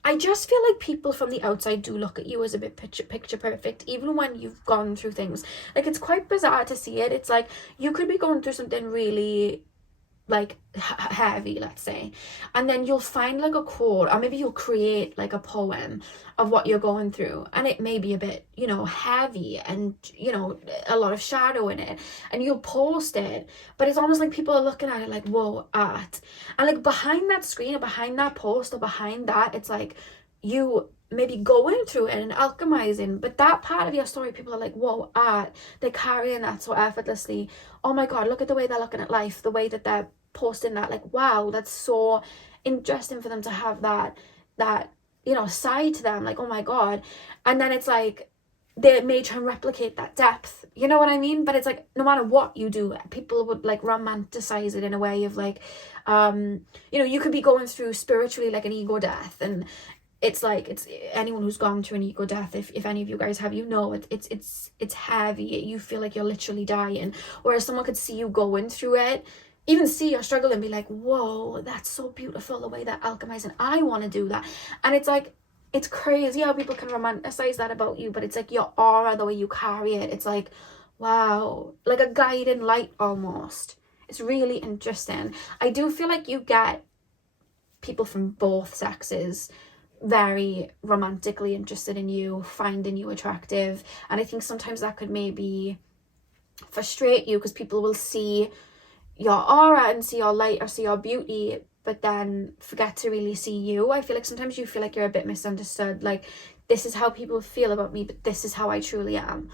I just feel like people from the outside do look at you as a bit picture perfect, even when you've gone through things. Like, it's quite bizarre to see it. It's like, you could be going through something really like heavy, let's say, and then you'll find like a quote, or maybe you'll create like a poem of what you're going through, and it may be a bit, you know, heavy, and you know, a lot of shadow in it, and you'll post it, but it's almost like people are looking at it like, whoa, art. And like behind that screen, or behind that post, or behind that, it's like you maybe going through it and alchemizing, but that part of your story, people are like, whoa, art. They're carrying that so effortlessly. Oh my god, look at the way they're looking at life, the way that they're posting that, like, wow, that's so interesting for them to have that you know, side to them, like, oh my god. And then it's like they may try and replicate that depth, you know what I mean? But it's like, no matter what you do, people would like romanticize it in a way of like, you know, you could be going through spiritually like an ego death, and it's like, it's anyone who's gone through an ego death, if any of you guys have, you know, it's heavy. You feel like you're literally dying, whereas someone could see you going through it, even see your struggle, and be like, whoa, that's so beautiful, the way that alchemizing, I want to do that. And it's like, it's crazy how people can romanticize that about you, but it's like your aura, the way you carry it, it's like, wow, like a guiding light almost. It's really interesting. I do feel like you get people from both sexes very romantically interested in you, finding you attractive, and I think sometimes that could maybe frustrate you because people will see your aura and see your light or see your beauty, but then forget to really see you. I feel like sometimes you feel like you're a bit misunderstood. Like, this is how people feel about me, but this is how I truly am.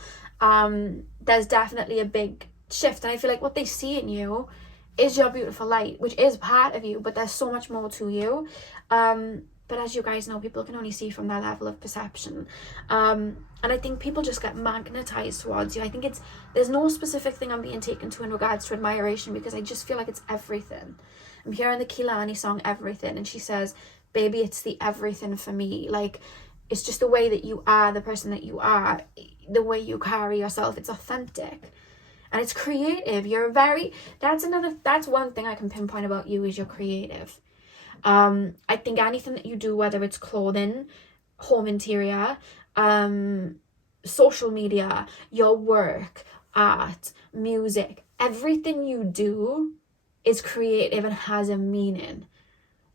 There's definitely a big shift, and I feel like what they see in you is your beautiful light, which is part of you, but there's so much more to you. But as you guys know, people can only see from their level of perception. And I think people just get magnetized towards you. I think there's no specific thing I'm being taken to in regards to admiration, because I just feel like it's everything. I'm hearing the Kehlani song Everything, and she says, baby, it's the everything for me. Like, it's just the way that you are, the person that you are, the way you carry yourself. It's authentic. And it's creative. That's one thing I can pinpoint about you, is you're creative. I think anything that you do, whether it's clothing, home interior, social media, your work, art, music, everything you do is creative and has a meaning.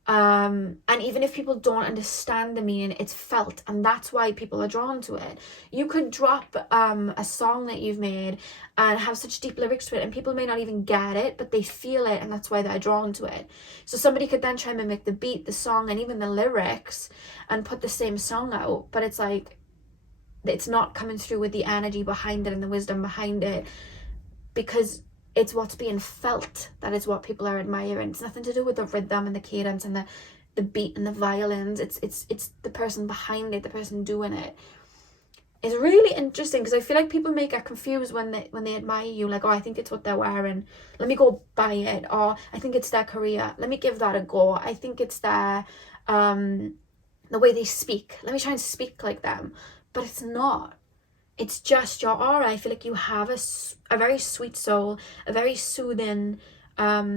And even if people don't understand the meaning, it's felt, and that's why people are drawn to it. You could drop a song that you've made and have such deep lyrics to it, and people may not even get it, but they feel it, and that's why they're drawn to it. So somebody could then try and mimic the beat, the song, and even the lyrics and put the same song out, but it's like, it's not coming through with the energy behind it and the wisdom behind it, because it's what's being felt that is what people are admiring. It's nothing to do with the rhythm and the cadence and the beat and the violins. It's the person behind it, the person doing it. It's really interesting, because I feel like people may get confused when they admire you, like, oh, I think it's what they're wearing, let me go buy it, or I think it's their career, let me give that a go, I think it's their the way they speak, let me try and speak like them. But it's not. It's just your aura. I feel like you have a very sweet soul, a very soothing, a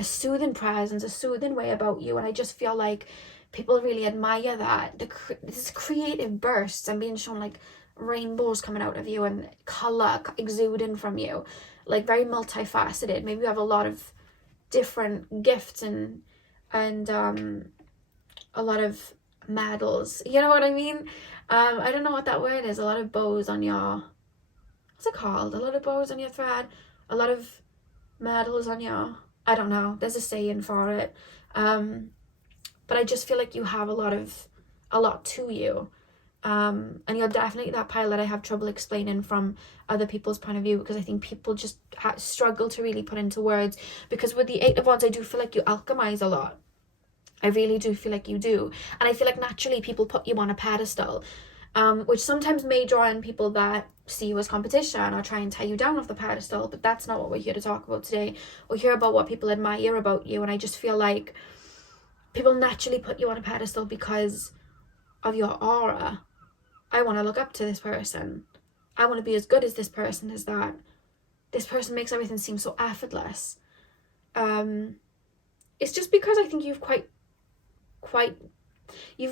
soothing presence, a soothing way about you. And I just feel like people really admire that. This creative bursts. I'm being shown like rainbows coming out of you and colour exuding from you. Like, very multifaceted. Maybe you have a lot of different gifts and a lot of medals. You know what I mean? I don't know what that word is. A lot of bows on your... What's it called? A lot of bows on your thread. A lot of medals on your... I don't know. There's a saying for it. But I just feel like you have a lot to you. And you're definitely that pile that I have trouble explaining from other people's point of view, because I think people just struggle to really put into words. Because with the Eight of Wands, I do feel like you alchemize a lot. I really do feel like you do. And I feel like naturally people put you on a pedestal, which sometimes may draw in people that see you as competition or try and tie you down off the pedestal. But that's not what we're here to talk about today. We're here about what people admire about you. And I just feel like people naturally put you on a pedestal because of your aura. I want to look up to this person. I want to be as good as this person as that. This person makes everything seem so effortless. It's just because I think you've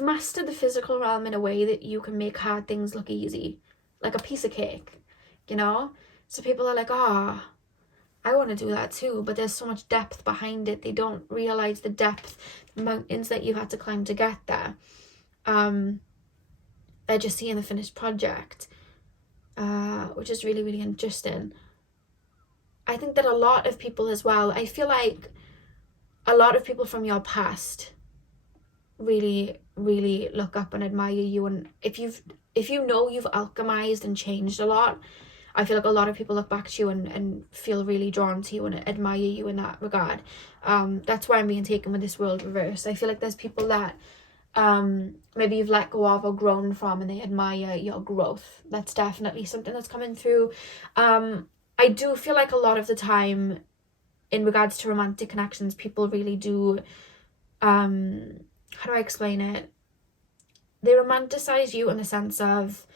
mastered the physical realm in a way that you can make hard things look easy, like a piece of cake, you know? So people are like, I want to do that too, but there's so much depth behind it. They don't realize the depth, the mountains that you've had to climb to get there. They're just seeing the finished project, which is really, really interesting. I think that a lot of people as well, I feel like a lot of people from your past really, really look up and admire you. And if you know you've alchemized and changed a lot, I feel like a lot of people look back at you and feel really drawn to you and admire you in that regard. That's why I'm being taken with this world reverse. I feel like there's people that maybe you've let go of or grown from, and they admire your growth. That's definitely something that's coming through. I do feel like a lot of the time in regards to romantic connections, people really do, how do I explain it? They romanticize you in the sense of,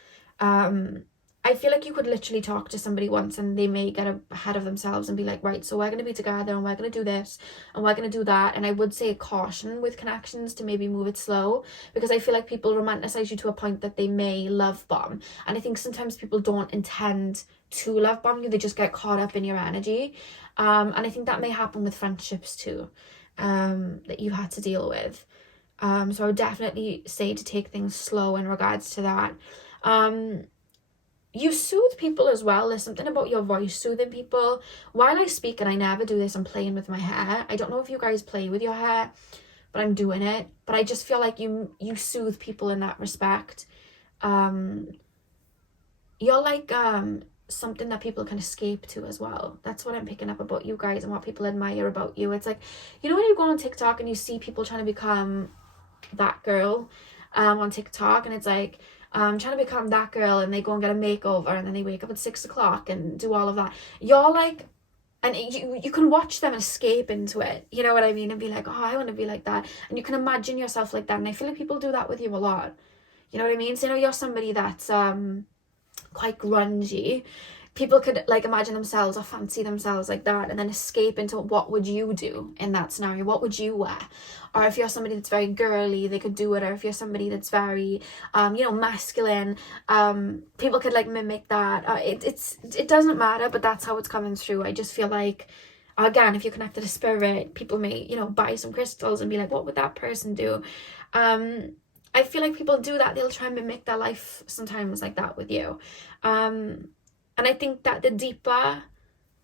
I feel like you could literally talk to somebody once and they may get ahead of themselves and be like, right, so we're going to be together and we're going to do this and we're going to do that. And I would say caution with connections to maybe move it slow, because I feel like people romanticize you to a point that they may love bomb. And I think sometimes people don't intend to love bomb you, they just get caught up in your energy. And I think that may happen with friendships too, that you had to deal with. So I would definitely say to take things slow in regards to that. you soothe people as well. There's something about your voice soothing people. While I speak, and I never do this, I'm playing with my hair. I don't know if you guys play with your hair, but I'm doing it. But I just feel like you soothe people in that respect. You're like something that people can escape to as well. That's what I'm picking up about you guys and what people admire about you. It's like, you know when you go on TikTok and you see people trying to become that girl on TikTok, and it's like trying to become that girl, and they go and get a makeover, and then they wake up at 6 o'clock and do all of that. You're like, and you can watch them escape into it, you know what I mean, and be like, oh, I want to be like that, and you can imagine yourself like that. And I feel like people do that with you a lot, you know what I mean? So, you know, you're somebody that's quite grungy. People could like imagine themselves or fancy themselves like that, and then escape into what would you do in that scenario, what would you wear? Or if you're somebody that's very girly, they could do it. Or if you're somebody that's very you know, masculine, people could like mimic that. It doesn't matter, but that's how it's coming through. I just feel like, again, if you're connected to spirit, people may, you know, buy some crystals and be like, what would that person do? I feel like people do that. They'll try and mimic their life sometimes like that with you. And I think that the deeper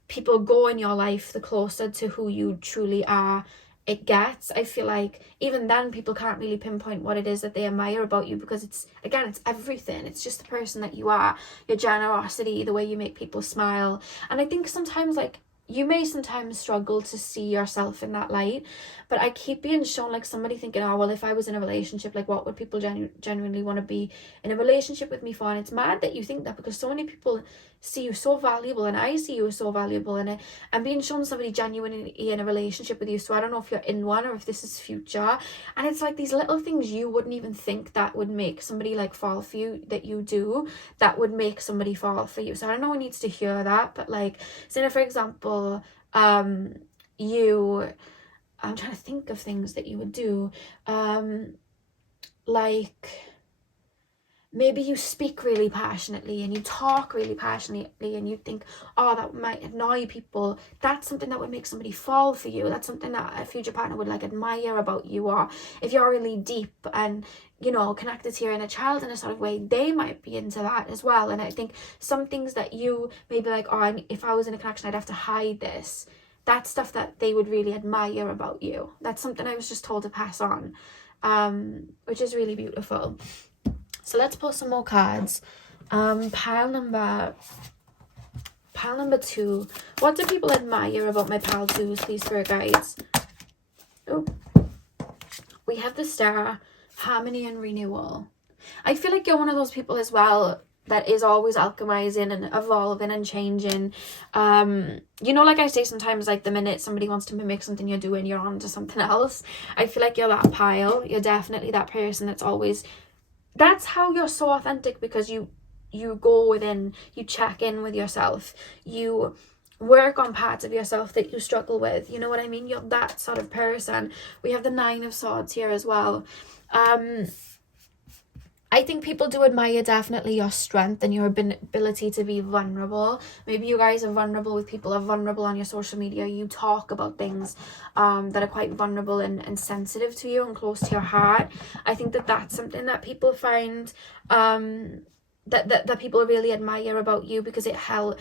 people go in your life, the closer to who you truly are it gets. I feel like even then people can't really pinpoint what it is that they admire about you, because it's, again, it's everything. It's just the person that you are, your generosity, the way you make people smile. And I think sometimes, like, you may sometimes struggle to see yourself in that light, but I keep being shown like somebody thinking, oh, well, if I was in a relationship, like, what would people genuinely want to be in a relationship with me for? And it's mad that you think that, because so many people see you so valuable, and I see you as so valuable in it, and being shown somebody genuinely in a relationship with you. So I don't know if you're in one or if this is future, and it's like these little things you wouldn't even think that would make somebody like fall for you, that you do, that would make somebody fall for you. So I don't know who needs to hear that, but like, say for example, I'm trying to think of things that you would do, like maybe you speak really passionately and you talk really passionately, and you think, oh, that might annoy people. That's something that would make somebody fall for you. That's something that a future partner would like admire about you. Or if you're really deep and, you know, connected to your inner child in a sort of way, they might be into that as well. And I think some things that you may be like, oh, if I was in a connection, I'd have to hide this. That's stuff that they would really admire about you. That's something I was just told to pass on, which is really beautiful. So let's pull some more cards. Pile number 2. What do people admire about my pile 2s, please, spirit guides? Oh, we have the Star, harmony and renewal. I feel like you're one of those people as well that is always alchemizing and evolving and changing. You know, like I say sometimes, like the minute somebody wants to mimic something you're doing, you're on to something else. I feel like you're that pile. You're definitely that person that's always... That's how you're so authentic, because you go within, you check in with yourself, you work on parts of yourself that you struggle with, you know what I mean? You're that sort of person. We have the 9 of Swords here as well. I think people do admire definitely your strength and your ability to be vulnerable. Maybe you guys are vulnerable with people, are vulnerable on your social media. You talk about things that are quite vulnerable and sensitive to you and close to your heart. I think that that's something that people find, that people really admire about you, because I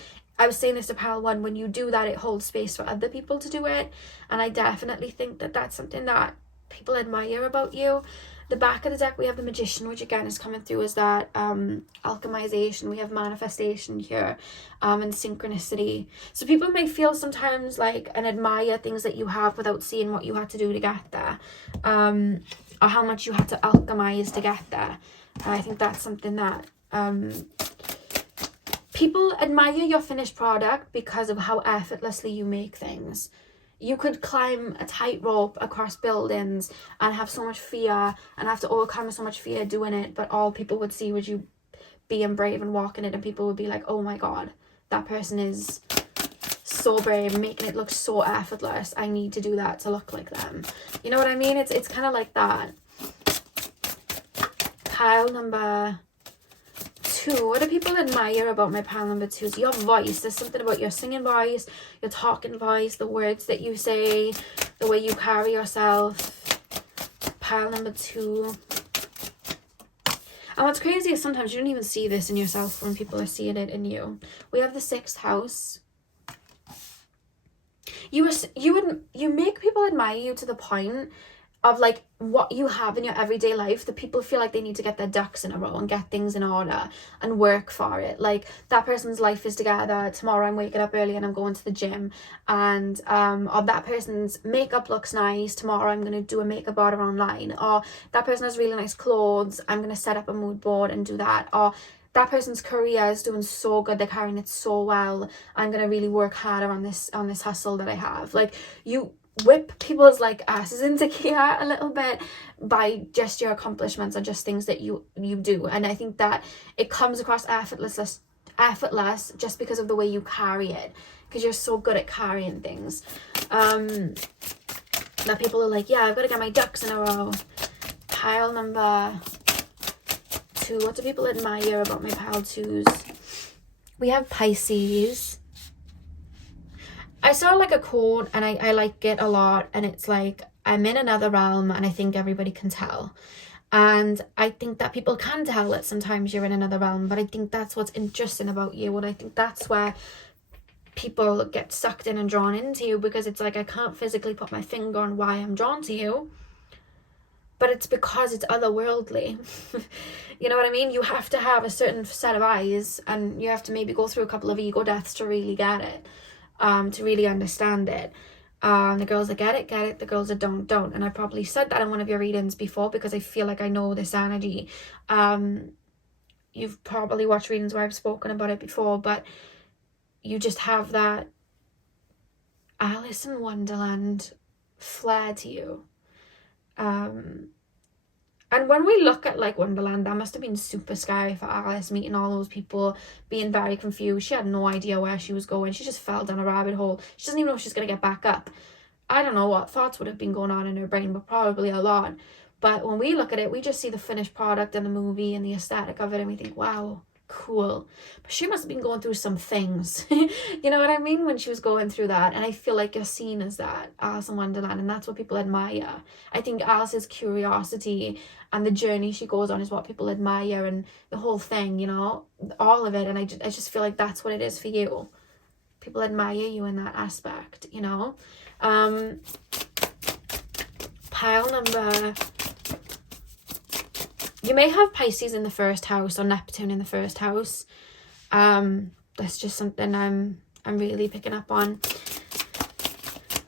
was saying this to pile 1, when you do that, it holds space for other people to do it. And I definitely think that that's something that people admire about you. The back of the deck, we have the Magician, which again is coming through as that alchemization. We have manifestation here, and synchronicity. So people may feel sometimes like and admire things that you have without seeing what you had to do to get there, or how much you had to alchemize to get there. I think that's something that people admire your finished product because of how effortlessly you make things. You could climb a tightrope across buildings and have so much fear and have to overcome so much fear doing it, but all people would see was you being brave and walking it, and people would be like, oh my god, that person is so brave, making it look so effortless. I need to do that to look like them. You know what I mean? It's kind of like that. Pile number 2. What do people admire about my pile number 2? So your voice. There's something about your singing voice, your talking voice, the words that you say, the way you carry yourself. Pile number 2. And what's crazy is sometimes you don't even see this in yourself when people are seeing it in you. We have the 6th house. You make people admire you to the point of like what you have in your everyday life, that people feel like they need to get their ducks in a row and get things in order and work for it. Like, that person's life is together. Tomorrow I'm waking up early and I'm going to the gym, and or that person's makeup looks nice. Tomorrow I'm going to do a makeup order online. Or that person has really nice clothes. I'm going to set up a mood board and do that. Or that person's career is doing so good, they're carrying it so well. I'm going to really work harder on this hustle that I have. Like, you whip people's like asses into gear a little bit by just your accomplishments or just things that you do. And I think that it comes across effortless just because of the way you carry it, because you're so good at carrying things. That people are like, yeah, I've got to get my ducks in a row. Pile number 2. What do people admire about my pile 2s? We have Pisces. I saw like a quote and I like it a lot, and it's like, I'm in another realm and I think everybody can tell. And I think that people can tell that sometimes you're in another realm, but I think that's what's interesting about you, and I think that's where people get sucked in and drawn into you, because it's like, I can't physically put my finger on why I'm drawn to you, but it's because it's otherworldly. You know what I mean? You have to have a certain set of eyes, and you have to maybe go through a couple of ego deaths to really get it. To really understand it. The girls that get it, the girls that don't. And I probably said that in one of your readings before, because I feel like I know this energy. You've probably watched readings where I've spoken about it before, but you just have that Alice in Wonderland flair to you. And when we look at like Wonderland, that must have been super scary for Alice, meeting all those people, being very confused. She had no idea where she was going. She just fell down a rabbit hole. She doesn't even know if she's going to get back up. I don't know what thoughts would have been going on in her brain, but probably a lot. But when we look at it, we just see the finished product and the movie and the aesthetic of it, and we think, wow, cool. But she must have been going through some things. You know what I mean? When she was going through that. And I feel like you're seen as that, Alice in Wonderland, and that's what people admire. I think Alice's curiosity and the journey she goes on is what people admire, and the whole thing, you know, all of it. And I just feel like that's what it is for you. People admire you in that aspect, you know. Pile number... You may have Pisces in the 1st house or Neptune in the 1st house. That's just something I'm really picking up on.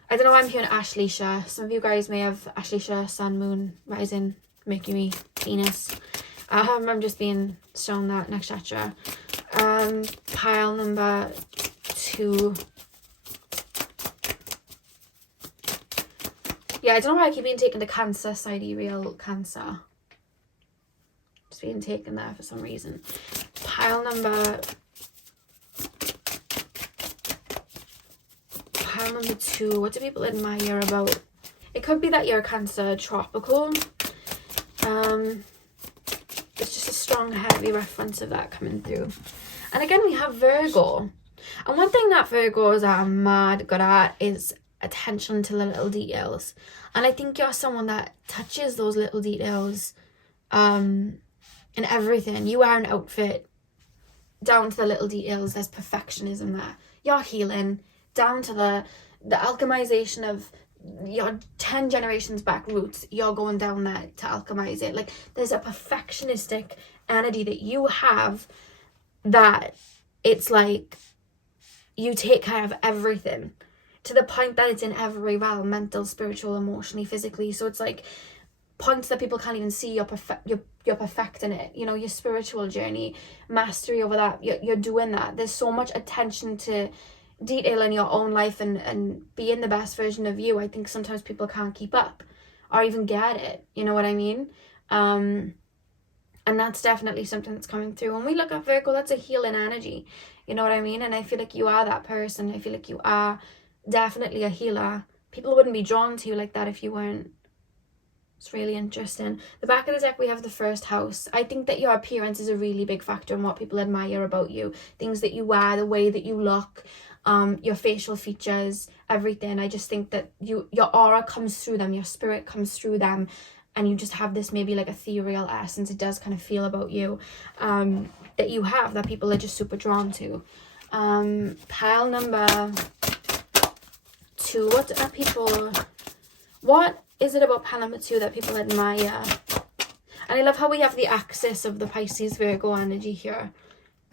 I don't know why I'm hearing Ashleisha. Some of you guys may have Ashleisha, Sun, Moon, Rising, Mercury, Venus. I'm just being shown that nakshatra. Pile number 2. Yeah, I don't know why I keep being taken to Cancer, sidereal Cancer. Just being taken there for some reason. Pile number 2. What do people admire about? It could be that you're a Cancer tropical. It's just a strong, heavy reference of that coming through. And again, we have Virgo. And one thing that Virgos are mad good at is attention to the little details. And I think you're someone that touches those little details in everything. You wear an outfit, down to the little details, there's perfectionism there. You're healing, down to the alchemization of your 10 generations back roots. You're going down there to alchemize it. Like, there's a perfectionistic energy that you have, that it's like you take care of everything to the point that it's in every realm: mental, spiritual, emotionally, physically. So it's like points that people can't even see. You're perfecting it, you know, your spiritual journey, mastery over that. You're doing that. There's so much attention to detail in your own life and being the best version of you. I think sometimes people can't keep up or even get it, you know what I mean? And that's definitely something that's coming through. When we look at Virgo, that's a healing energy, you know what I mean? And I feel like you are that person. I feel like you are definitely a healer. People wouldn't be drawn to you like that if you weren't. It's really interesting. The back of the deck, we have the 1st house. I think that your appearance is a really big factor in what people admire about you. Things that you wear, the way that you look, your facial features, everything. I just think that your aura comes through them, your spirit comes through them. and you just have this maybe like ethereal essence, it does kind of feel about you, that you have, that people are just super drawn to. Pile number 2, what is it about pile number 2 that people admire? And I love how we have the axis of the Pisces Virgo energy here.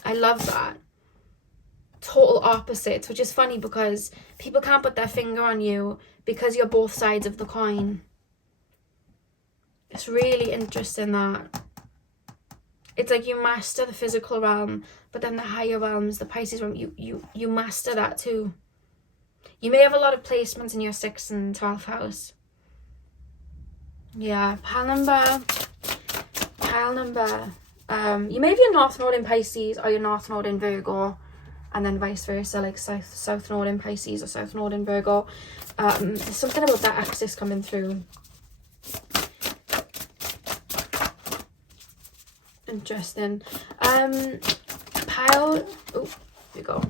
I love that. Total opposites, which is funny because people can't put their finger on you because you're both sides of the coin. It's really interesting that it's like you master the physical realm, but then the higher realms, the Pisces realm, you master that too. You may have a lot of placements in your 6th and 12th house. Yeah, pile number, you may have your North Node in Pisces or your North Node in Virgo, and then vice versa, like South Node in Pisces or South Node in Virgo. There's something about that axis coming through. Interesting. Here we go.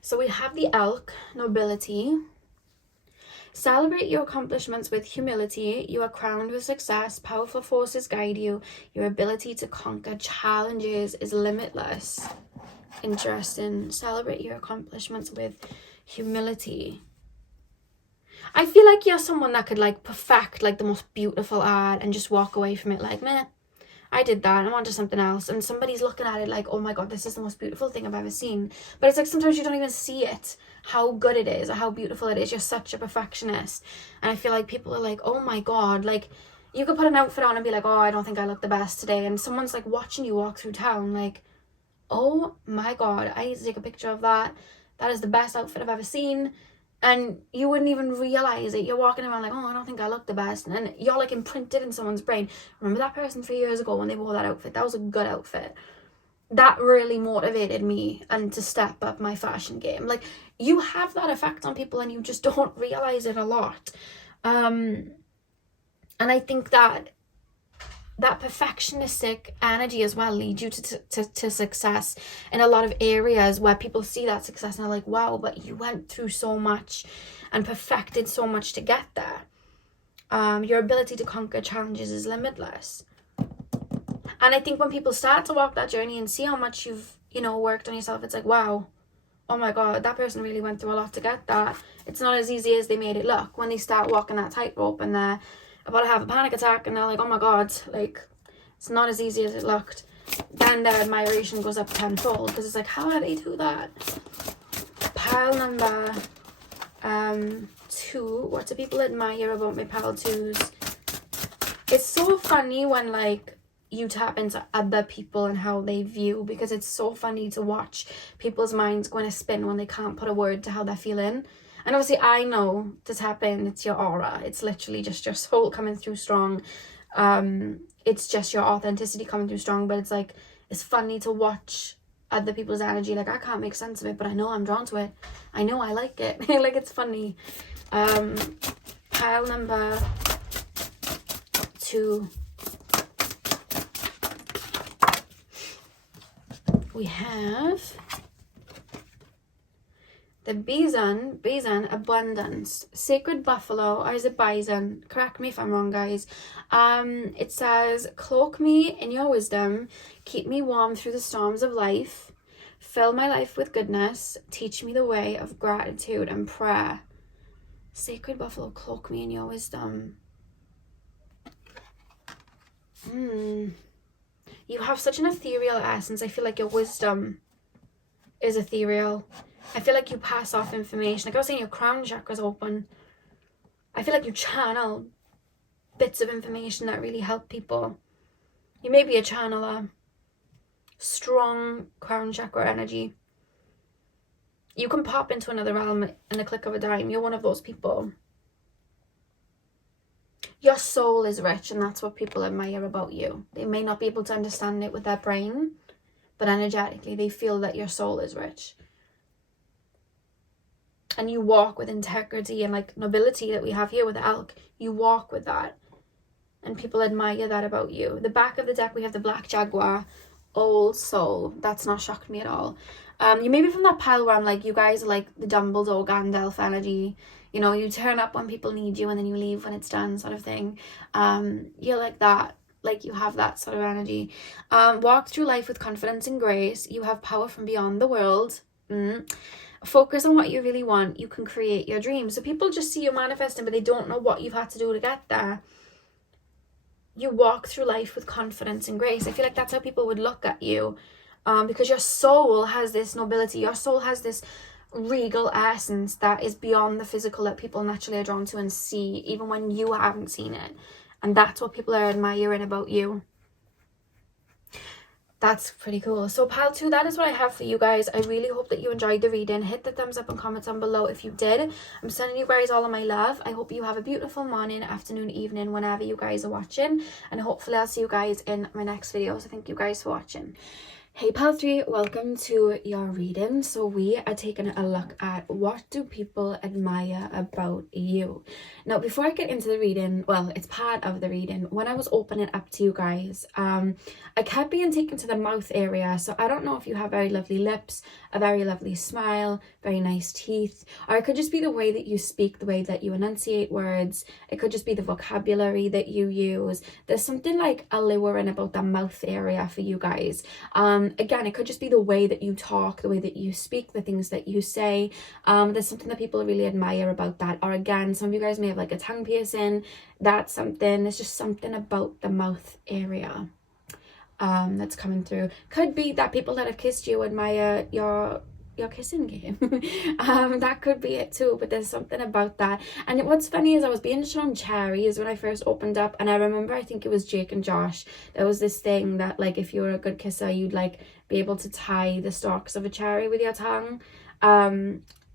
So we have the Elk nobility. Celebrate your accomplishments with humility. You are crowned with success. Powerful forces guide you. Your ability to conquer challenges is limitless. Interesting. Celebrate your accomplishments with humility. I feel like you're someone that could like perfect like the most beautiful art and just walk away from it like, meh, I did that, I'm on to something else. And somebody's looking at it like, oh my God, this is the most beautiful thing I've ever seen. But it's like sometimes you don't even see it, how good it is or how beautiful it is. You're such a perfectionist. And I feel like people are like, oh my God, like you could put an outfit on and be like, oh, I don't think I look the best today. And someone's like watching you walk through town like, oh my God, I need to take a picture of that. That is the best outfit I've ever seen. And you wouldn't even realize it. You're walking around like, oh, I don't think I look the best. And you're like imprinted in someone's brain. Remember that person 3 years ago when they wore that outfit? That was a good outfit. That really motivated me and to step up my fashion game. Like, you have that effect on people and you just don't realize it a lot. And I think that perfectionistic energy as well leads you to success in a lot of areas where people see that success and are like, wow, but you went through so much and perfected so much to get there. Your ability to conquer challenges is limitless. And I think when people start to walk that journey and see how much you've, worked on yourself, it's like, wow, oh my God, that person really went through a lot to get that. It's not as easy as they made it look. When they start walking that tightrope and they're about to have a panic attack and they're like, oh my God, like, it's not as easy as it looked, then their admiration goes up tenfold, because it's like, how did they do that? Pile number 2. What do people admire about my pile 2s? It's so funny when like you tap into other people and how they view, because it's so funny to watch people's minds go in a spin when they can't put a word to how they're feeling. And obviously I know to tap in, it's your aura. It's literally just your soul coming through strong. It's just your authenticity coming through strong. But it's like, it's funny to watch other people's energy. Like, I can't make sense of it, but I know I'm drawn to it. I know I like it. Like, it's funny. Pile number 2. We have the bison, abundance, sacred buffalo, or is it bison? Correct me if I'm wrong, guys. It says, cloak me in your wisdom, keep me warm through the storms of life, fill my life with goodness, teach me the way of gratitude and prayer. Sacred buffalo, cloak me in your wisdom. You have such an ethereal essence. I feel like your wisdom is ethereal. I feel like you pass off information. Like I was saying, your crown chakra's open. I feel like you channel bits of information that really help people. You may be a channeler. Strong crown chakra energy. You can pop into another realm in a click of a dime. You're one of those people. Your soul is rich, and that's what people admire about you. They may not be able to understand it with their brain, but energetically they feel that your soul is rich. And you walk with integrity and like nobility that we have here with the elk. You walk with that. And people admire that about you. The back of the deck, we have the black jaguar, old soul. That's not shocked me at all. You may be from that pile where I'm like, you guys are like the Dumbledore Gandalf energy. You know, you turn up when people need you and then you leave when it's done, sort of thing. You're like that. Like, you have that sort of energy. Walk through life with confidence and grace. You have power from beyond the world. Focus on what you really want. You can create your dreams. So people just see you manifesting, but they don't know what you've had to do to get there. You walk through life with confidence and grace. I feel like that's how people would look at you, because your soul has this nobility. Your soul has this regal essence that is beyond the physical, that people naturally are drawn to and see, even when you haven't seen it. And that's what people are admiring about you. That's pretty cool. So pile 2, that is what I have for you guys. I really hope that you enjoyed the reading. Hit the thumbs up and comments down below if you did. I'm sending you guys all of my love. I hope you have a beautiful morning, afternoon, evening, whenever you guys are watching. And hopefully I'll see you guys in my next video. So thank you guys for watching. Hey pile 3, welcome to your reading. So we are taking a look at what do people admire about you. Now, before I get into the reading, well, it's part of the reading. When I was opening up to you guys, I kept being taken to the mouth area. So I don't know if you have very lovely lips, a very lovely smile, very nice teeth, or it could just be the way that you speak, the way that you enunciate words. It could just be the vocabulary that you use. There's something like alluring about the mouth area for you guys. Again, it could just be the way that you talk, the way that you speak, the things that you say. There's something that people really admire about that. Or again, some of you guys may have like a tongue piercing. That's something. There's just something about the mouth area that's coming through. Could be that people that have kissed you admire your kissing game. That could be it too, but there's something about that. And what's funny is I was being shown cherries when I first opened up, and I remember, I think it was Jake and Josh, there was this thing that, like, if you were a good kisser, you'd like be able to tie the stalks of a cherry with your tongue.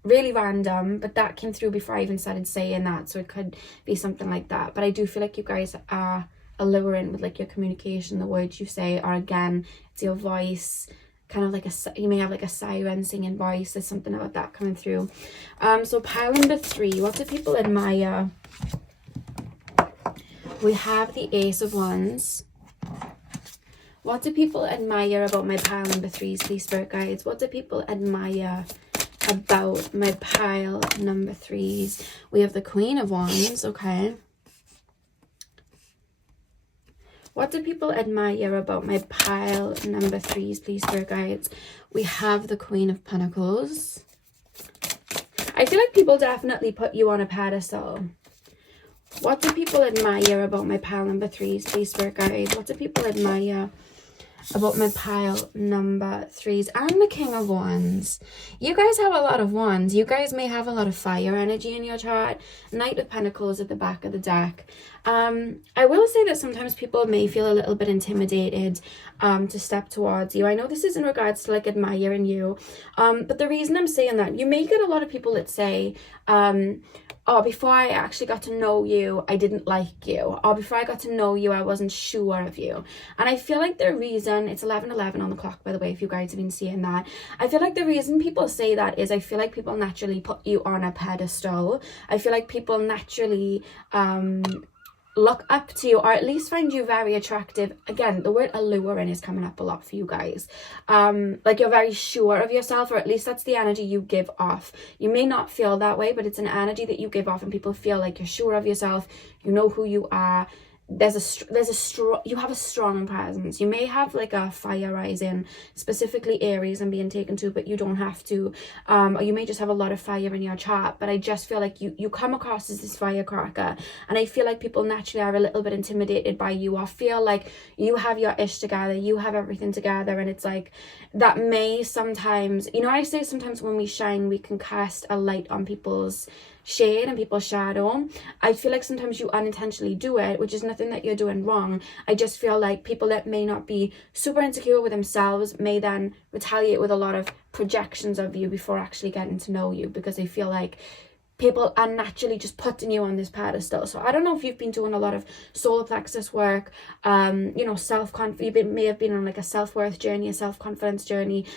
Really random, but that came through before I even started saying that, so it could be something like that. But I do feel like you guys are alluring with like your communication, the words you say, or again, it's your voice, kind of like you may have like a siren singing voice. There's something about that coming through. So pile number 3, what do people admire? We have the Ace of Wands. What do people admire about my pile number 3s, please, spirit guides? What do people admire about my pile number 3s? We have the Queen of Wands. Okay. What do people admire about my pile number 3s, please, spirit guides? We have the Queen of Pentacles. I feel like people definitely put you on a pedestal. What do people admire about my pile number 3s, please, spirit guides? What do people admire about my pile number 3s? And the King of Wands. You guys have a lot of wands. You guys may have a lot of fire energy in your chart. Knight of Pentacles at the back of the deck. I will say that sometimes people may feel a little bit intimidated to step towards you. I know this is in regards to like admiring you, but the reason I'm saying that, you may get a lot of people that say, oh, before I actually got to know you, I didn't like you. Or before I got to know you, I wasn't sure of you. And I feel like the reason, it's 11:11 on the clock, by the way, if you guys have been seeing that. I feel like the reason people say that is I feel like people naturally put you on a pedestal. I feel like people naturally look up to you, or at least find you very attractive. Again, the word alluring is coming up a lot for you guys. Like you're very sure of yourself, or at least that's the energy you give off. You may not feel that way, but it's an energy that you give off, and people feel like you're sure of yourself, you know who you are. You have a strong presence. You may have like a fire rising, specifically Aries and being taken to, but you don't have to. Or you may just have a lot of fire in your chart, but I just feel like you come across as this firecracker, and I feel like people naturally are a little bit intimidated by you, or feel like you have your ish together, you have everything together, and it's like that may sometimes, you know, I say sometimes when we shine, we can cast a light on people's shade and people's shadow. I feel like sometimes you unintentionally do it, which is nothing that you're doing wrong. I just feel like people that may not be super insecure with themselves may then retaliate with a lot of projections of you before actually getting to know you, because they feel like people are naturally just putting you on this pedestal. So I don't know if you've been doing a lot of solar plexus work, you know, you may have been on like a self-worth journey, a self-confidence journey.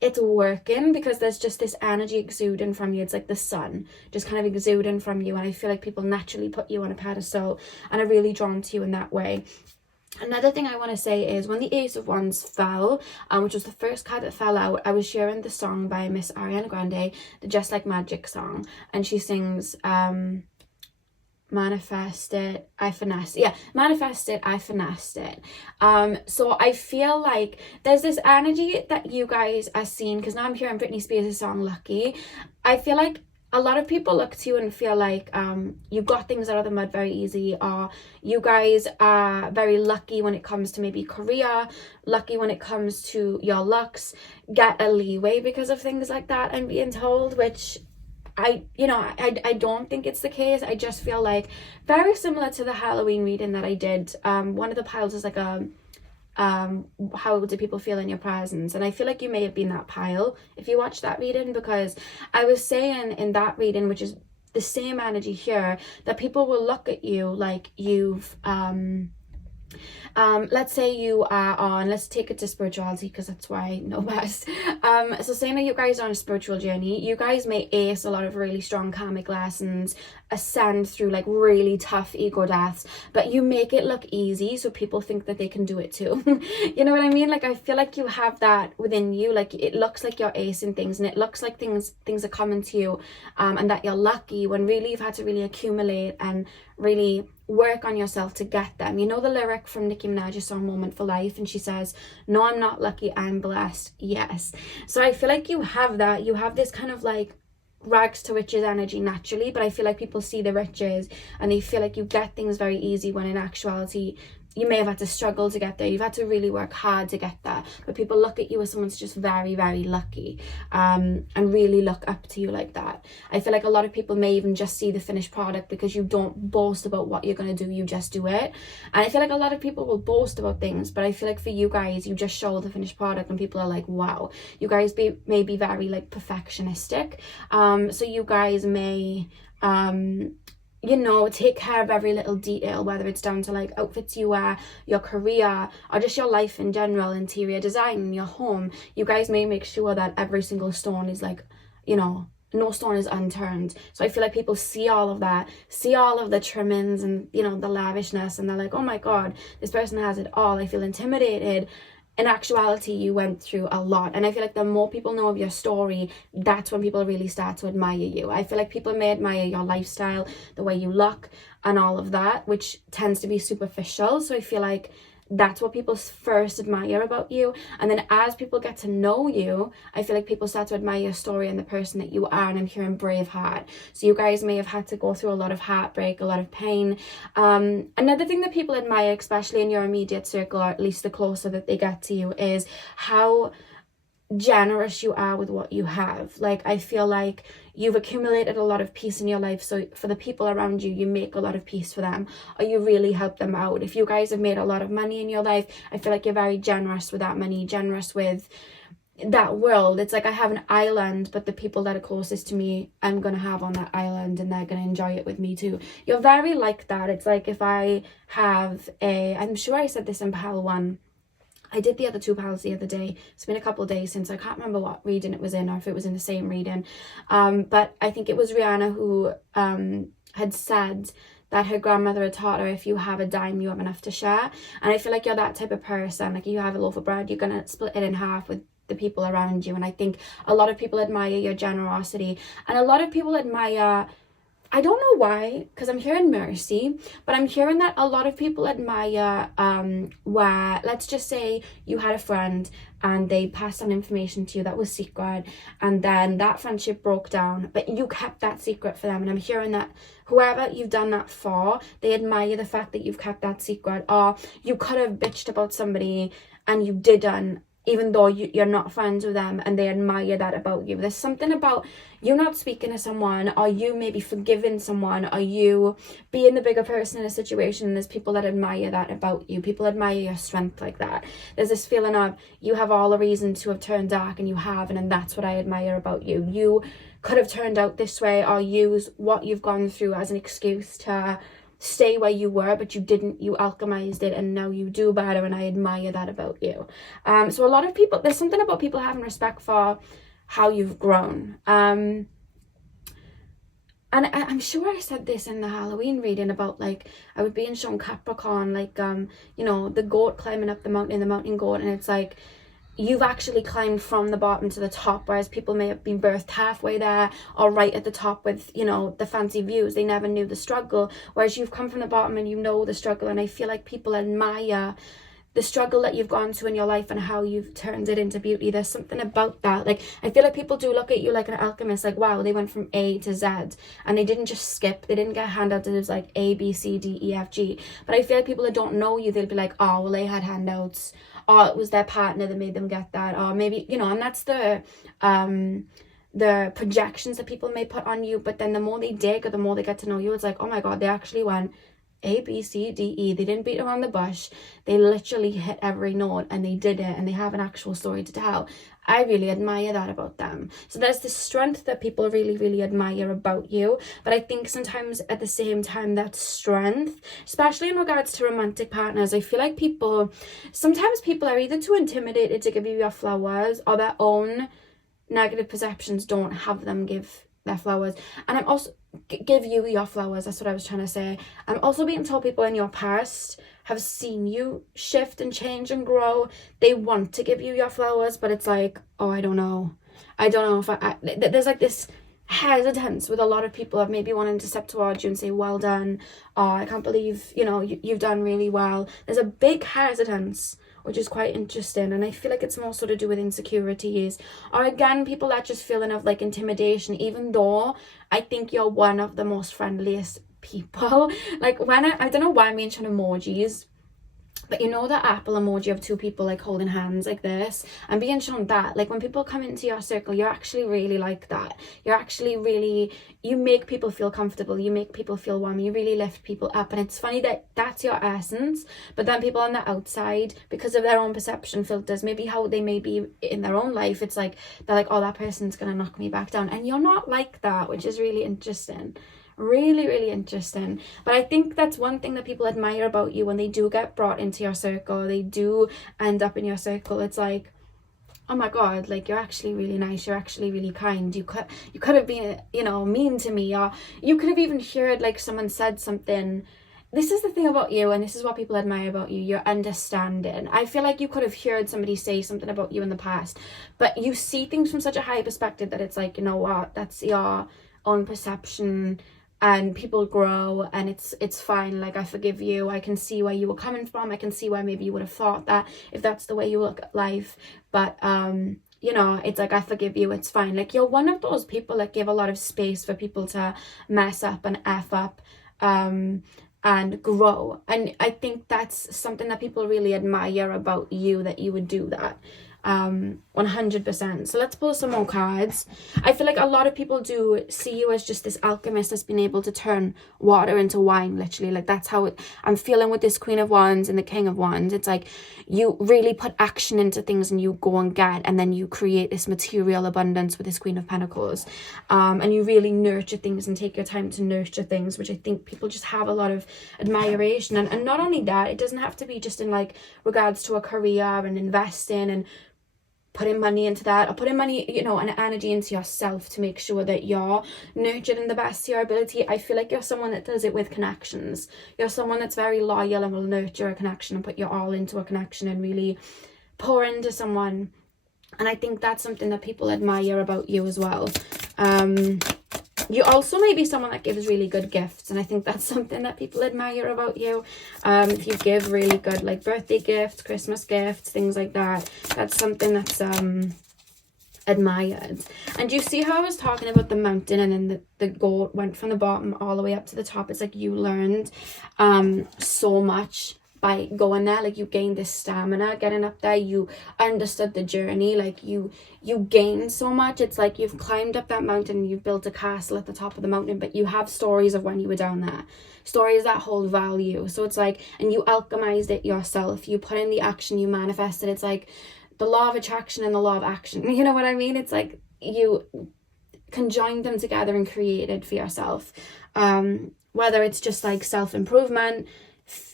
It's working because there's just this energy exuding from you. It's like the sun just kind of exuding from you, and I feel like people naturally put you on a pedestal and are really drawn to you in that way. Another thing I want to say is when the Ace of Wands fell, which was the first card that fell out, I was sharing the song by Miss Ariana Grande, the Just Like Magic song, and she sings manifest it, I finessed it. Yeah, manifest it, I finessed it. So I feel like there's this energy that you guys are seeing, because now I'm hearing Britney Spears' song Lucky. I feel like a lot of people look to you and feel like you got things out of the mud very easy, or you guys are very lucky when it comes to maybe career, lucky when it comes to your looks, get a leeway because of things like that, I'm being told, which I don't think it's the case. I just feel like very similar to the Halloween reading that I did. One of the piles is like how do people feel in your presence, and I feel like you may have been that pile if you watched that reading, because I was saying in that reading, which is the same energy here, that people will look at you like you've let's say you are on, let's take it to spirituality because that's why I know best. So saying that you guys are on a spiritual journey, you guys may ace a lot of really strong karmic lessons, ascend through like really tough ego deaths, but you make it look easy so people think that they can do it too. You know what I mean? Like I feel like you have that within you, like it looks like you're acing things and it looks like things are coming to you, and that you're lucky, when really you've had to really accumulate and really work on yourself to get them. You know the lyric from Nicki Minaj's song Moment for Life, and she says, no, I'm not lucky, I'm blessed. Yes. So I feel like you have that. You have this kind of like rags to riches energy naturally, but I feel like people see the riches and they feel like you get things very easy, when in actuality you may have had to struggle to get there. You've had to really work hard to get there, but people look at you as someone's just very, very lucky, and really look up to you like that. I feel like a lot of people may even just see the finished product, because you don't boast about what you're going to do, you just do it. And I feel like a lot of people will boast about things, but I feel like for you guys, you just show the finished product and people are like, wow. You guys may be very like perfectionistic, so you guys may take care of every little detail, whether it's down to like outfits you wear, your career, or just your life in general, interior design, your home. You guys may make sure that every single stone is like, no stone is unturned. So I feel like people see all of that, see all of the trimmings and, the lavishness, and they're like, oh my God, this person has it all. I feel intimidated. In actuality, you went through a lot, and I feel like the more people know of your story, that's when people really start to admire you. I feel like people may admire your lifestyle, the way you look, and all of that, which tends to be superficial. So I feel like that's what people first admire about you, and then as people get to know you, I feel like people start to admire your story and the person that you are. And I'm hearing Braveheart, so you guys may have had to go through a lot of heartbreak, a lot of pain. Another thing that people admire, especially in your immediate circle, or at least the closer that they get to you, is how generous you are with what you have. Like I feel like you've accumulated a lot of peace in your life, so for the people around you, you make a lot of peace for them, or you really help them out. If you guys have made a lot of money in your life, I feel like you're very generous with that money, generous with that world. It's like I have an island, but the people that are closest to me, I'm gonna have on that island, and they're gonna enjoy it with me too. You're very like that. It's like if I have I'm sure I said this in Pal 1, I did the other 2 pals the other day. It's been a couple of days since, I can't remember what reading it was in, or if it was in the same reading. But I think it was Rihanna who had said that her grandmother had taught her, if you have a dime, you have enough to share. And I feel like you're that type of person. Like you have a loaf of bread, you're going to split it in half with the people around you. And I think a lot of people admire your generosity. And a lot of people admire, I don't know why, because I'm hearing mercy, but I'm hearing that a lot of people admire where, let's just say you had a friend and they passed on information to you that was secret, and then that friendship broke down, but you kept that secret for them. And I'm hearing that whoever you've done that for, they admire the fact that you've kept that secret. Or you could have bitched about somebody and you didn't, even though you're not friends with them, and they admire that about you. There's something about you not speaking to someone, or you maybe forgiving someone, or you being the bigger person in a situation, and there's people that admire that about you. People admire your strength like that. There's this feeling of you have all the reason to have turned dark, and you haven't, and that's what I admire about you. You could have turned out this way, or use what you've gone through as an excuse to stay where you were, but you didn't. You alchemized it, and now you do better, and I admire that about you. So a lot of people, there's something about people having respect for how you've grown. And and I'm sure I said this in the Halloween reading about, like, I was being shown Capricorn, like, you know, the goat climbing up the mountain goat, and it's like, you've actually climbed from the bottom to the top, whereas people may have been birthed halfway there or right at the top with, you know, the fancy views. They never knew the struggle, whereas you've come from the bottom and you know the struggle. And I feel like people admire the struggle that you've gone through in your life and how you've turned it into beauty. There's something about that. Like, I feel like people do look at you like an alchemist, like, wow, they went from A to Z, and they didn't just skip. They didn't get handouts. It was like A, B, C, D, E, F, G. But I feel like people that don't know you, they'll be like, oh, well, they had handouts, or it was their partner that made them get that, or maybe, you know, and that's the projections that people may put on you. But then the more they dig, or the more they get to know you, it's like, oh my God, they actually went A, B, C, D, E. They didn't beat around the bush. They literally hit every note, and they did it, and they have an actual story to tell. I really admire that about them. So there's this strength that people really, really admire about you. But I think sometimes at the same time, that strength, especially in regards to romantic partners, I feel like sometimes people are either too intimidated to give you your flowers, or their own negative perceptions don't have them give their flowers. And I'm also give you your flowers, that's what I was trying to say. I'm also being told people in your past have seen you shift and change and grow. They want to give you your flowers, but it's like, oh, I don't know if there's like this hesitance with a lot of people of maybe wanting to step towards you and say, well done, or I can't believe, you know, you've done really well. There's a big hesitance, which is quite interesting, and I feel like it's more so to do with insecurities, or again, people that just feeling of like intimidation, even though I think you're one of the most friendliest people. Like, when I don't know why I'm mentioning emojis, but you know the apple emoji of two people like holding hands like this, and being shown that, like, when people come into your circle, you're actually really like that. You're actually really, you make people feel comfortable, you make people feel warm, you really lift people up. And it's funny that that's your essence, but then people on the outside, because of their own perception filters, maybe how they may be in their own life, it's like they're like, oh, that person's gonna knock me back down, and you're not like that, which is really interesting. Really, really interesting. But I think that's one thing that people admire about you when they do get brought into your circle, they do end up in your circle. It's like, oh my God, like, you're actually really nice, you're actually really kind. You could have been, you know, mean to me, or you could have even heard like someone said something. This is the thing about you, and this is what people admire about you, your understanding. I feel like you could have heard somebody say something about you in the past, but you see things from such a high perspective that it's like, you know what, that's your own perception, and people grow, and it's fine. Like, I forgive you. I can see where you were coming from. I can see why maybe you would have thought that, if that's the way you look at life. But you know, it's like, I forgive you, it's fine. Like, you're one of those people that give a lot of space for people to mess up and F up and grow. And I think that's something that people really admire about you, that you would do that. 100%. So let's pull some more cards. I feel like a lot of people do see you as just this alchemist that's been able to turn water into wine, literally. Like, that's how I'm feeling with this Queen of Wands and the King of Wands. It's like you really put action into things, and you go and get, and then you create this material abundance with this Queen of Pentacles. And you really nurture things and take your time to nurture things, which I think people just have a lot of admiration. And not only that, it doesn't have to be just in like regards to a career and investing and putting money into that, or putting money, you know, and energy into yourself to make sure that you're nurtured in the best of your ability. I feel like you're someone that does it with connections. You're someone that's very loyal and will nurture a connection and put your all into a connection and really pour into someone. And I think that's something that people admire about you as well. You also may be someone that gives really good gifts, and I think that's something that people admire about you. If you give really good, like, birthday gifts, Christmas gifts, things like that, that's something that's admired. And you see how I was talking about the mountain, and then the goat went from the bottom all the way up to the top? It's like you learned so much by going there. Like, you gained this stamina getting up there, you understood the journey, like you gained so much. It's like you've climbed up that mountain and you've built a castle at the top of the mountain, but you have stories of when you were down there, stories that hold value. So it's like, and you alchemized it yourself, you put in the action, you manifested. It's like the law of attraction and the law of action, you know what I mean? It's like you conjoined them together and created for yourself, whether it's just like self-improvement,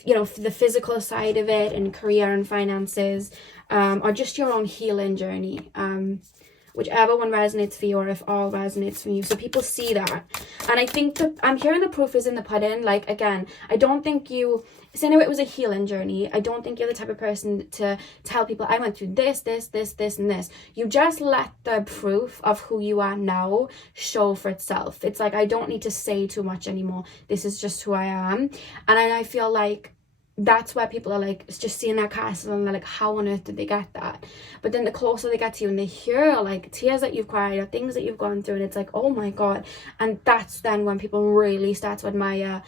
you know, the physical side of it, and career and finances, or just your own healing journey. whichever one resonates for you, or if all resonates for you. So people see that. And I think that I'm hearing the proof is in the pudding. Like, again, I don't think you, so I know it was a healing journey. I don't think you're the type of person to tell people, I went through this, this, this, this, and this. You just let the proof of who you are now show for itself. It's like, I don't need to say too much anymore. This is just who I am. And I feel like that's where people are like, it's just seeing that castle and they're like, how on earth did they get that? But then the closer they get to you and they hear like tears that you've cried or things that you've gone through, and it's like, oh my God. And that's then when people really start to admire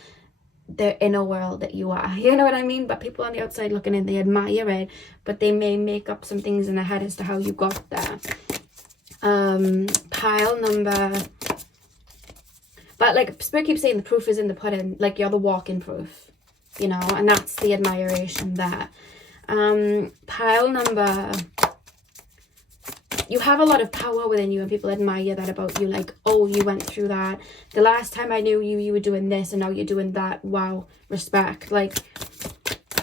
the inner world that you are. You know what I mean? But people on the outside looking in, they admire it, but they may make up some things in their head as to how you got there. Pile number, but like Spirit keeps saying the proof is in the pudding. Like, you're the walking proof, you know, and that's the admiration there. Pile number, you have a lot of power within you, and people admire that about you. Like, oh, you went through that. The last time I knew you, you were doing this, and now you're doing that. Wow, respect. Like,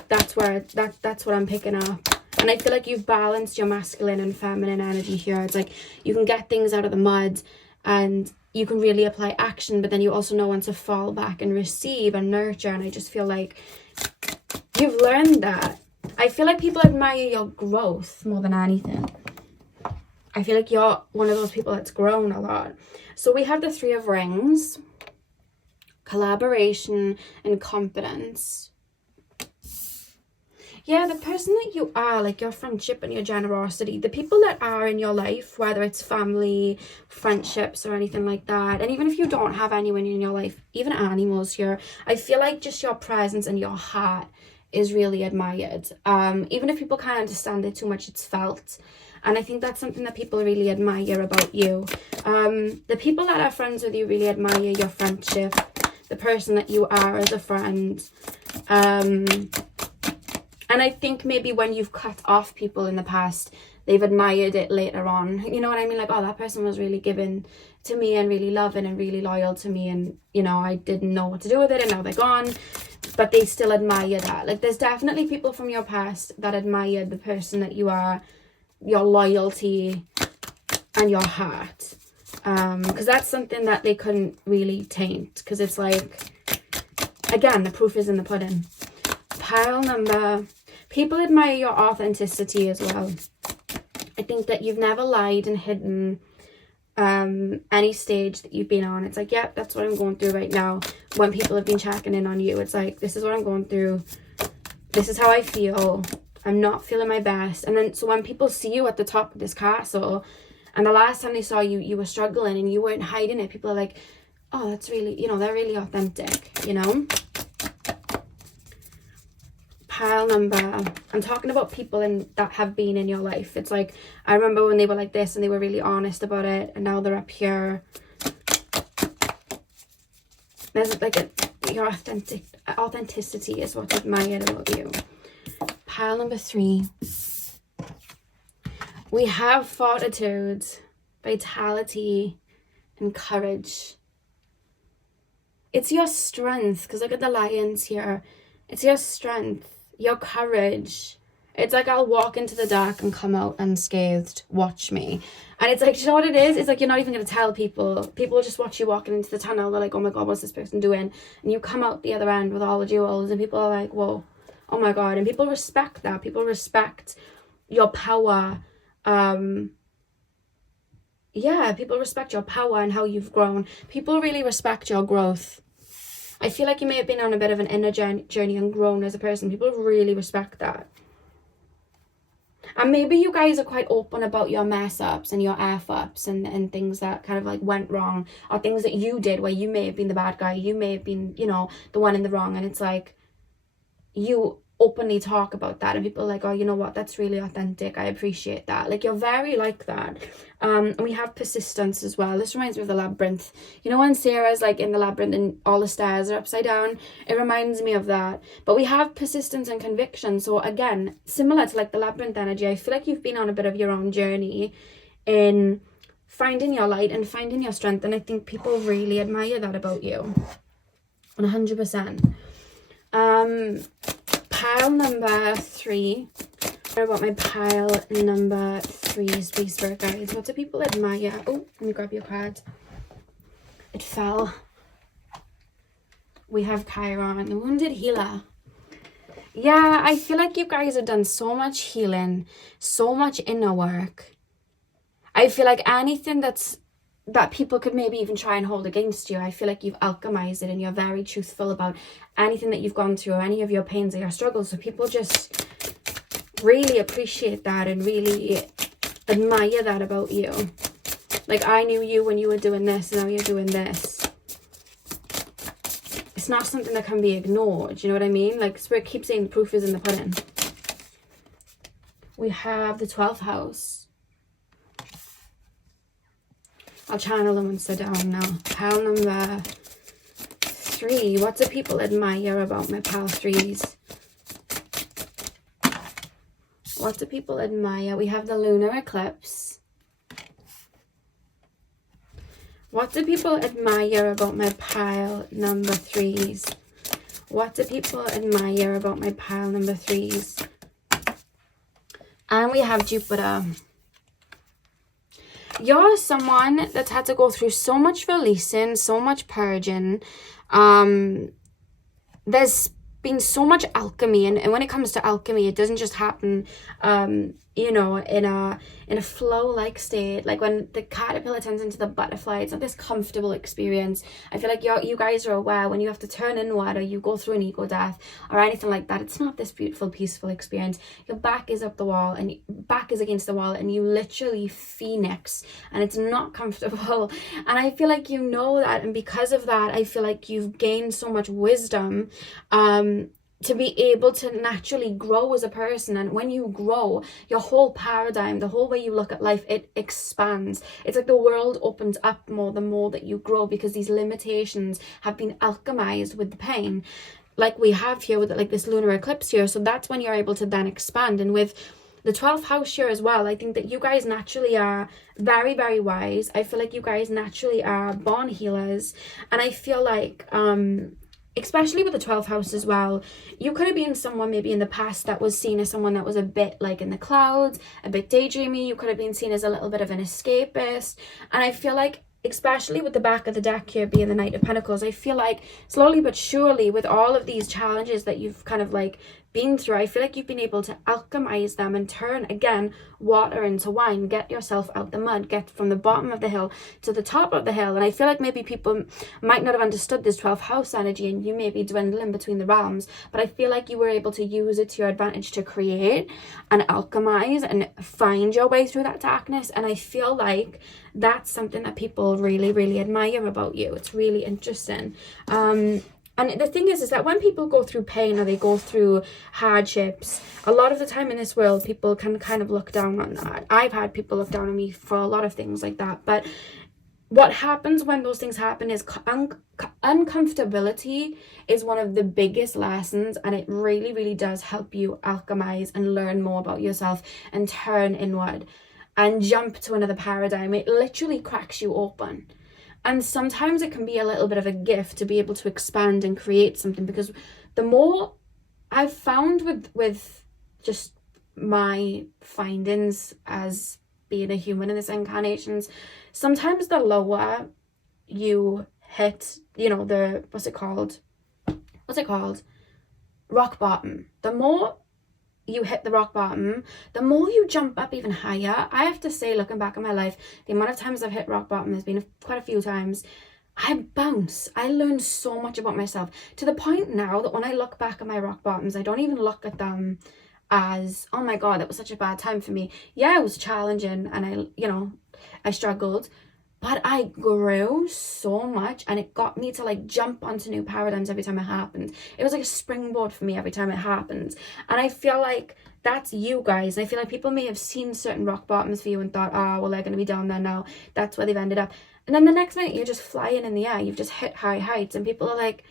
that's where that's what I'm picking up. And I feel like you've balanced your masculine and feminine energy here. It's like you can get things out of the mud and you can really apply action, but then you also know when to fall back and receive and nurture. And I just feel like you've learned that. I feel like people admire your growth more than anything. I feel like you're one of those people that's grown a lot. So we have the Three of Rings, collaboration and confidence. Yeah, the person that you are, like your friendship and your generosity, the people that are in your life, whether it's family, friendships, or anything like that. And even if you don't have anyone in your life, even animals here, I feel like just your presence and your heart is really admired. Even if people can't understand it too much, it's felt. And I think that's something that people really admire about you. The people that are friends with you really admire your friendship, the person that you are as a friend. And I think maybe when you've cut off people in the past, they've admired it later on. You know what I mean? Like, oh, that person was really giving to me and really loving and really loyal to me. And, you know, I didn't know what to do with it and now they're gone. But they still admire that. Like, there's definitely people from your past that admire the person that you are, your loyalty and your heart. Because that's something that they couldn't really taint. Because it's like, again, the proof is in the pudding. Pile number, people admire your authenticity as well. I think that you've never lied and hidden any stage that you've been on. It's like, yeah, that's what I'm going through right now. When people have been checking in on you, it's like, this is what I'm going through. This is how I feel. I'm not feeling my best. And then, so when people see you at the top of this castle, and the last time they saw you, you were struggling and you weren't hiding it, people are like, oh, that's really, you know, they're really authentic, you know? Pile number, I'm talking about people that have been in your life. It's like, I remember when they were like this and they were really honest about it, and now they're up here. There's like your authenticity is what's admired about you. Pile number 3, we have fortitude, vitality, and courage. It's your strength, because look at the lions here. It's your strength, your courage. It's like, I'll walk into the dark and come out unscathed. Watch me. And it's like, you know what it is? It's like, you're not even going to tell people. People will just watch you walking into the tunnel. They're like, oh my God, what's this person doing? And you come out the other end with all the jewels, and people are like, whoa, oh my God. And people respect that. People respect your power. Yeah, people respect your power and how you've grown. People really respect your growth. I feel like you may have been on a bit of an inner journey and grown as a person. People really respect that. And maybe you guys are quite open about your mess ups and your F ups and things that kind of like went wrong, or things that you did where you may have been the bad guy. You may have been, you know, the one in the wrong. And it's like, you openly talk about that, and people are like, oh, you know what, that's really authentic, I appreciate that. Like, you're very like that. And we have persistence as well. This reminds me of the labyrinth. You know when Sarah's like in the labyrinth and all the stairs are upside down? It reminds me of that. But we have persistence and conviction. So again, similar to like the labyrinth energy, I feel like you've been on a bit of your own journey in finding your light and finding your strength, and I think people really admire that about you. 100%. Pile number 3. What about my pile number 3? threes, please, spirit guides. What do people admire? Oh, let me grab your card. It fell. We have Chiron, the wounded healer. Yeah, I feel like you guys have done so much healing, so much inner work. I feel like anything that people could maybe even try and hold against you, I feel like you've alchemized it and you're very truthful about anything that you've gone through or any of your pains or your struggles. So people just really appreciate that and really admire that about you. Like, I knew you when you were doing this, now you're doing this. It's not something that can be ignored, you know what I mean? Like, Spirit keeps saying the proof is in the pudding. We have the 12th house. I'll channel them once they're down now. Pile number 3. What do people admire about my pile 3s? What do people admire? We have the lunar eclipse. What do people admire about my pile number 3s? What do people admire about my pile number 3s? And we have Jupiter. You're someone that's had to go through so much releasing, so much purging. There's been so much alchemy, and when it comes to alchemy, it doesn't just happen you know, in a flow-like state. Like when the caterpillar turns into the butterfly, it's not this comfortable experience. I feel like you guys are aware when you have to turn inward or you go through an ego death or anything like that, it's not this beautiful, peaceful experience. Your back is up the wall and back is against the wall and you literally phoenix, and it's not comfortable. And I feel like you know that, and because of that, I feel like you've gained so much wisdom to be able to naturally grow as a person. And when you grow, your whole paradigm, the whole way you look at life, it expands. It's like the world opens up more the more that you grow, because these limitations have been alchemized with the pain, like we have here with like this lunar eclipse here. So that's when you're able to then expand. And with the 12th house here as well, I think that you guys naturally are very, very wise. I feel like you guys naturally are born healers. And I feel like especially with the 12th house as well, you could have been someone maybe in the past that was seen as someone that was a bit like in the clouds, a bit daydreamy. You could have been seen as a little bit of an escapist. And I feel like, especially with the back of the deck here being the Knight of Pentacles, I feel like slowly but surely, with all of these challenges that you've kind of like been through, I feel like you've been able to alchemize them and turn, again, water into wine. Get yourself out the mud, get from the bottom of the hill to the top of the hill. And I feel like maybe people might not have understood this 12th house energy, and you may be dwindling between the realms, but I feel like you were able to use it to your advantage to create and alchemize and find your way through that darkness. And I feel like that's something that people really, really admire about you. It's really interesting. And the thing is that when people go through pain or they go through hardships, a lot of the time in this world, people can kind of look down on that. I've had people look down on me for a lot of things like that. But what happens when those things happen is uncomfortability is one of the biggest lessons, and it really, really does help you alchemize and learn more about yourself and turn inward and jump to another paradigm. It literally cracks you open. And sometimes it can be a little bit of a gift to be able to expand and create something, because the more I've found with just my findings as being a human in this incarnations, sometimes the lower you hit, you know, the, what's it called? Rock bottom. The more you hit the rock bottom, the more you jump up even higher. I have to say, looking back at my life, the amount of times I've hit rock bottom has been quite a few times. I bounce. I learned so much about myself, to the point now that when I look back at my rock bottoms, I don't even look at them as, oh my god, that was such a bad time for me. Yeah, it was challenging and I struggled, but I grew so much, and it got me to like jump onto new paradigms every time it happened. It was like a springboard for me every time it happened. And I feel like that's you guys. I feel like people may have seen certain rock bottoms for you and thought, oh, well, they're going to be down there now. That's where they've ended up. And then the next minute, you're just flying in the air. You've just hit high heights, and people are like,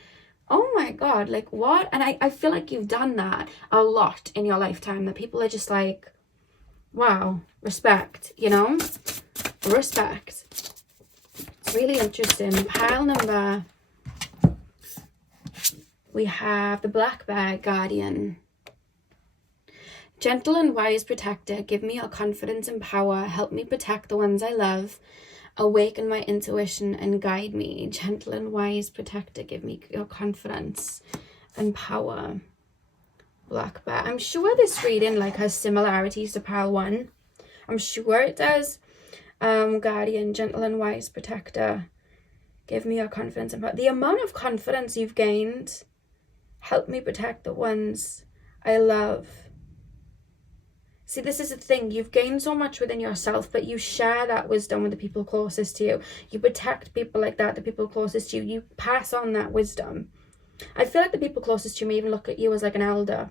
oh my god, like what? And I feel like you've done that a lot in your lifetime, that people are just like, wow, respect, you know? Respect. Really interesting. Pile number, we have the Black Bear Guardian. Gentle and wise protector, give me your confidence and power. Help me protect the ones I love. Awaken my intuition and guide me. Gentle and wise protector, give me your confidence and power. Black Bear. I'm sure this reading like has similarities to pile 1. I'm sure it does. Guardian, gentle and wise protector, give me your confidence and power. The amount of confidence you've gained. Help me protect the ones I love. See, this is the thing. You've gained so much within yourself, but you share that wisdom with the people closest to you. You protect people like that, the people closest to you. You pass on that wisdom. I feel like the people closest to you may even look at you as like an elder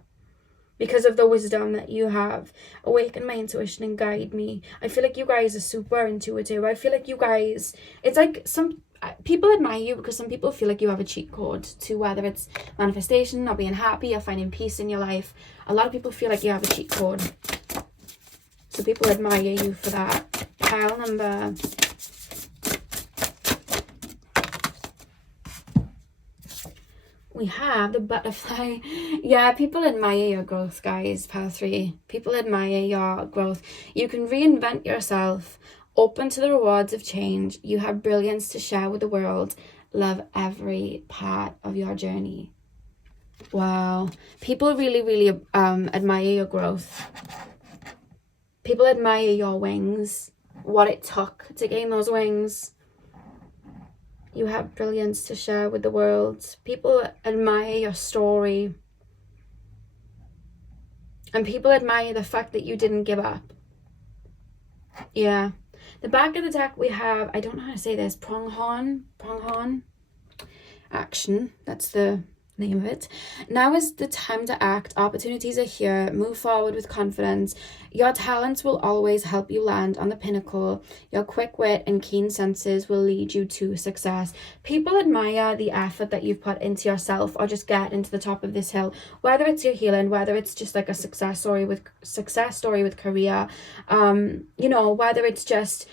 because of the wisdom that you have. Awaken my intuition and guide me. I feel like you guys are super intuitive. I feel like you guys, it's like some people admire you because some people feel like you have a cheat code to whether it's manifestation or being happy or finding peace in your life. A lot of people feel like you have a cheat code. So people admire you for that. Pile number... we have the butterfly. Yeah, people admire your growth, guys. Pile 3. People admire your growth. You can reinvent yourself. Open to the rewards of change. You have brilliance to share with the world. Love every part of your journey. Wow. People really, really admire your growth. People admire your wings. What it took to gain those wings. You have brilliance to share with the world. People admire your story. And people admire the fact that you didn't give up. Yeah. The back of the deck we have, I don't know how to say this, pronghorn action. That's the name of it. Now is the time to act. Opportunities are here. Move forward with confidence. Your talents will always help you land on the pinnacle. Your quick wit and keen senses will lead you to success. People admire the effort that you've put into yourself or just getting to the top of this hill. Whether it's your healing, whether it's just like a success story with career, you know, whether it's just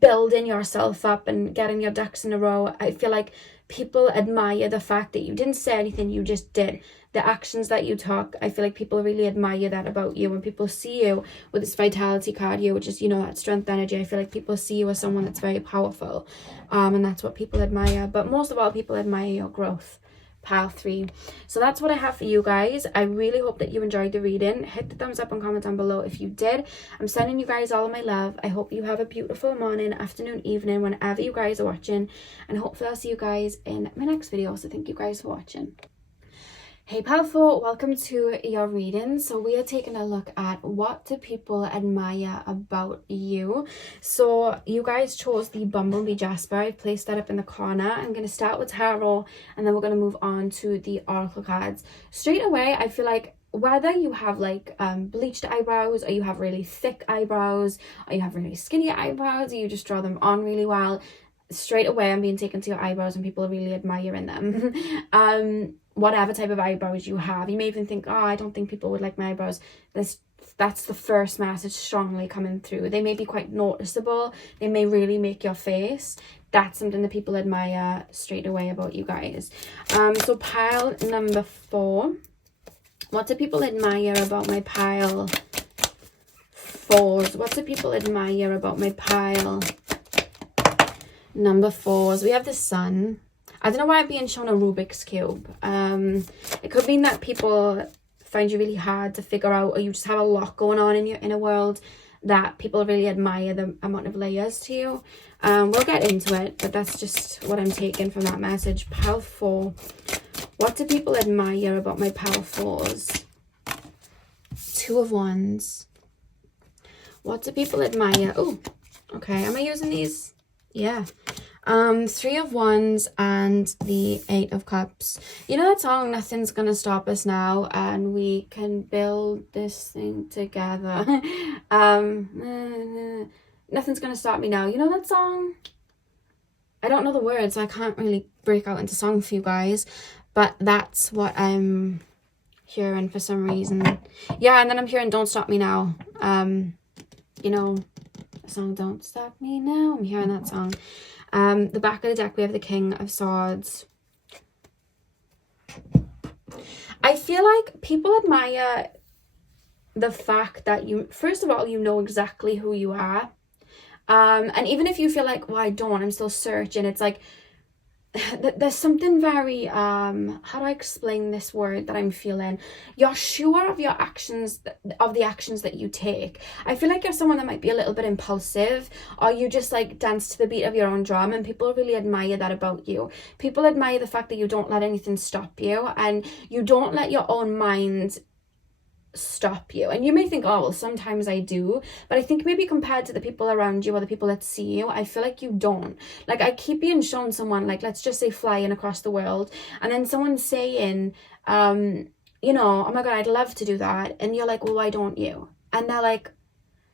building yourself up and getting your ducks in a row. I feel like people admire the fact that you didn't say anything, you just did. The actions that you took, I feel like people really admire that about you. When people see you with this vitality card here, which is, you know, that strength energy, I feel like people see you as someone that's very powerful. And that's what people admire. But most of all, people admire your growth. Pile 3. So that's what I have for you guys. I really hope that you enjoyed the reading. Hit the thumbs up and comment down below if you did. I'm sending you guys all of my love. I hope you have a beautiful morning, afternoon, evening, whenever you guys are watching, and hopefully I'll see you guys in my next video. So thank you guys for watching. Hey Pile 4, welcome to your reading. So we are taking a look at what do people admire about you. So you guys chose the Bumblebee Jasper. I've placed that up in the corner. I'm going to start with tarot and then we're going to move on to the oracle cards. Straight away, I feel like whether you have like bleached eyebrows or you have really thick eyebrows or you have really skinny eyebrows or you just draw them on really well, straight away I'm being taken to your eyebrows and people are really admiring them. Whatever type of eyebrows you have. You may even think, oh, I don't think people would like my eyebrows. That's the first message strongly coming through. They may be quite noticeable. They may really make your face. That's something that people admire straight away about you guys. So pile number 4. What do people admire about my pile 4s? What do people admire about my pile number 4s? We have the Sun. I don't know why I'm being shown a Rubik's Cube. It could mean that people find you really hard to figure out, or you just have a lot going on in your inner world that people really admire the amount of layers to you. We'll get into it, but that's just what I'm taking from that message. Pile 4. What do people admire about my pile 4s? 2 of Wands. What do people admire? Oh, okay. Am I using these? Yeah. 3 of Wands and the 8 of Cups. You know that song, Nothing's Gonna Stop Us Now, and we can build this thing together. Nothing's Gonna Stop Me Now. You know that song? I don't know the words, so I can't really break out into song for you guys, but that's what I'm hearing for some reason. Yeah, and then I'm hearing Don't Stop Me Now. You know, the song Don't Stop Me Now. I'm hearing that song. The back of the deck, we have the King of Swords. I feel like people admire the fact that you, first of all, you know exactly who you are. And even if you feel like, well, I don't, I'm still searching, it's like, there's something very, how do I explain this word that I'm feeling? You're sure of your actions, of the actions that you take. I feel like you're someone that might be a little bit impulsive, or you just like dance to the beat of your own drum, and people really admire that about you. People admire the fact that you don't let anything stop you, and you don't let your own mind stop you. And you may think, oh well, sometimes I do, but I think maybe compared to the people around you or the people that see you, I feel like you don't. Like, I keep being shown someone, like, let's just say flying across the world, and then someone saying, you know, oh my god, I'd love to do that, and you're like, well, why don't you? And they're like,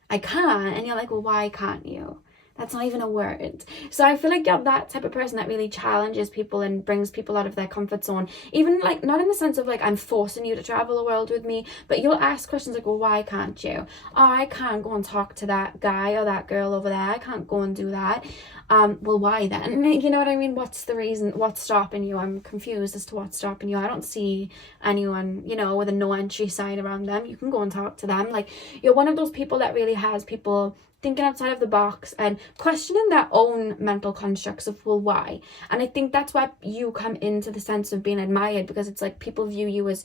I can't. And you're like, well, why can't you? That's not even a word. So I feel like you're that type of person that really challenges people and brings people out of their comfort zone. Even like, not in the sense of like, I'm forcing you to travel the world with me, but you'll ask questions like, well, why can't you? Oh, I can't go and talk to that guy or that girl over there. I can't go and do that. Well, why then? You know what I mean? What's the reason? What's stopping you? I'm confused as to what's stopping you. I don't see anyone, you know, with a no entry sign around them. You can go and talk to them. Like, you're one of those people that really has people thinking outside of the box and questioning their own mental constructs of, well, why? And I think that's why you come into the sense of being admired, because it's like people view you as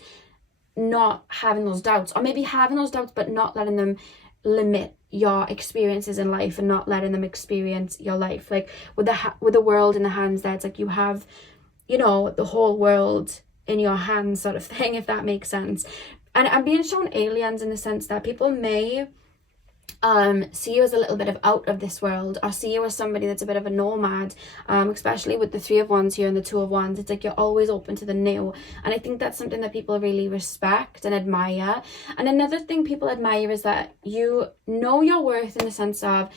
not having those doubts, or maybe having those doubts but not letting them limit your experiences in life and not letting them experience your life. Like with the world in the hands there, it's like you have, you know, the whole world in your hands sort of thing, if that makes sense. And I'm being shown aliens in the sense that people may see you as a little bit of out of this world, or see you as somebody that's a bit of a nomad, especially with the 3 of Wands here and the 2 of Wands. It's like you're always open to the new, and I think that's something that people really respect and admire. And another thing people admire is that you know your worth in the sense of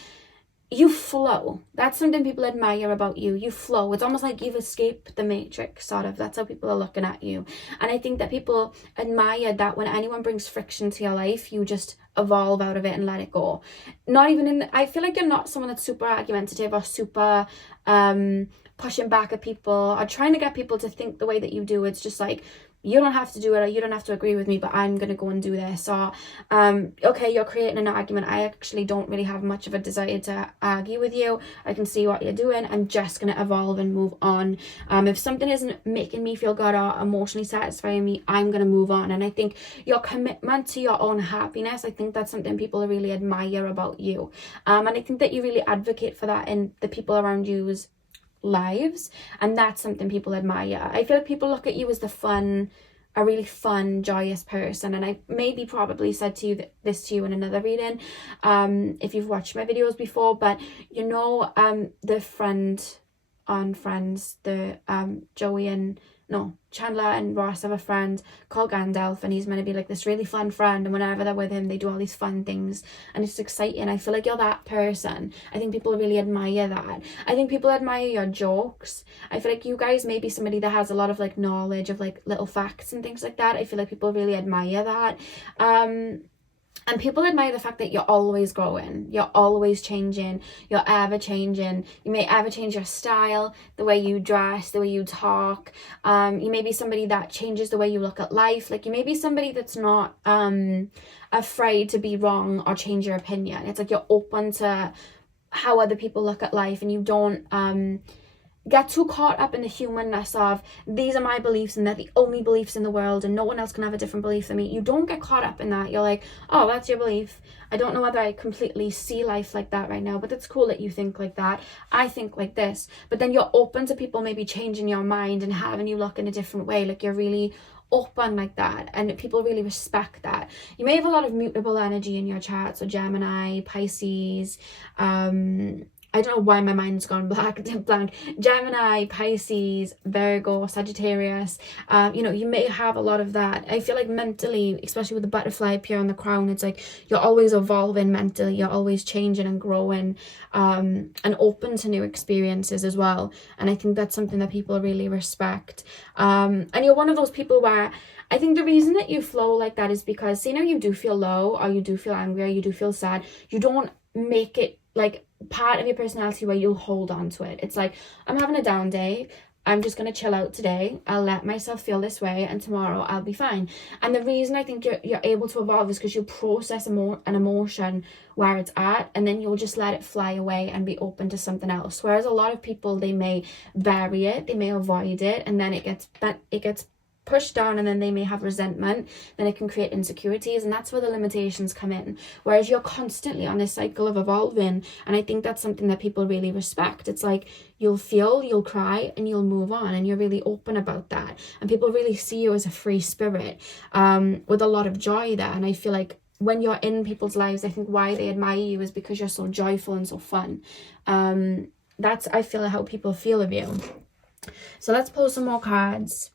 you flow. That's something people admire about you. You flow. It's almost like you've escaped the matrix, sort of. That's how people are looking at you. And I think that people admire that when anyone brings friction to your life, you just evolve out of it and let it go. Not even in I feel like you're not someone that's super argumentative or super pushing back at people or trying to get people to think the way that you do. It's just like, you don't have to do it, or you don't have to agree with me, but I'm going to go and do this. Or, okay, you're creating an argument. I actually don't really have much of a desire to argue with you. I can see what you're doing. I'm just going to evolve and move on. If something isn't making me feel good or emotionally satisfying me, I'm going to move on. And I think your commitment to your own happiness, I think that's something people really admire about you. And I think that you really advocate for that in the people around you's lives, and that's something people admire. I feel like people look at you as a really fun, joyous person, and I maybe probably said to you this to you in another reading, if you've watched my videos before, but you know, the friend on Friends, the Chandler and Ross have a friend called Gandalf, and he's meant to be like this really fun friend, and whenever they're with him they do all these fun things and it's exciting. I feel like you're that person. I think people really admire that. I think people admire your jokes. I feel like you guys may be somebody that has a lot of like knowledge of like little facts and things like that. I feel like people really admire that. And people admire the fact that you're always growing, you're always changing, you're ever changing. You may ever change your style, the way you dress, the way you talk. You may be somebody that changes the way you look at life. Like you may be somebody that's not afraid to be wrong or change your opinion. It's like you're open to how other people look at life, and you don't get too caught up in the humanness of, these are my beliefs and they're the only beliefs in the world and no one else can have a different belief than me. You don't get caught up in that. You're like, oh, that's your belief. I don't know whether I completely see life like that right now, but it's cool that you think like that. I think like this. But then you're open to people maybe changing your mind and having you look in a different way. Like you're really open like that, and people really respect that. You may have a lot of mutable energy in your chart, so Gemini, Pisces, I don't know why my mind's gone blank. Gemini, Pisces, Virgo, Sagittarius. You know, you may have a lot of that. I feel like mentally, especially with the butterfly up here on the crown, it's like you're always evolving mentally. You're always changing and growing, and open to new experiences as well. And I think that's something that people really respect. And you're one of those people where I think the reason that you flow like that is because, say now you do feel low, or you do feel angry, or you do feel sad, you don't make it like part of your personality where you'll hold on to it. It's like, I'm having a down day, I'm just going to chill out today. I'll let myself feel this way, and tomorrow I'll be fine. And the reason I think you're able to evolve is because you'll process an emotion where it's at, and then you'll just let it fly away and be open to something else. Whereas a lot of people, they may bury it, they may avoid it, and then it gets pushed down, and then they may have resentment, then it can create insecurities, and that's where the limitations come in. Whereas you're constantly on this cycle of evolving, and I think that's something that people really respect. It's like you'll feel, you'll cry, and you'll move on, and you're really open about that, and people really see you as a free spirit with a lot of joy there. And I feel like when you're in people's lives, I think why they admire you is because you're so joyful and so fun. That's, I feel, how people feel of you. So let's pull some more cards.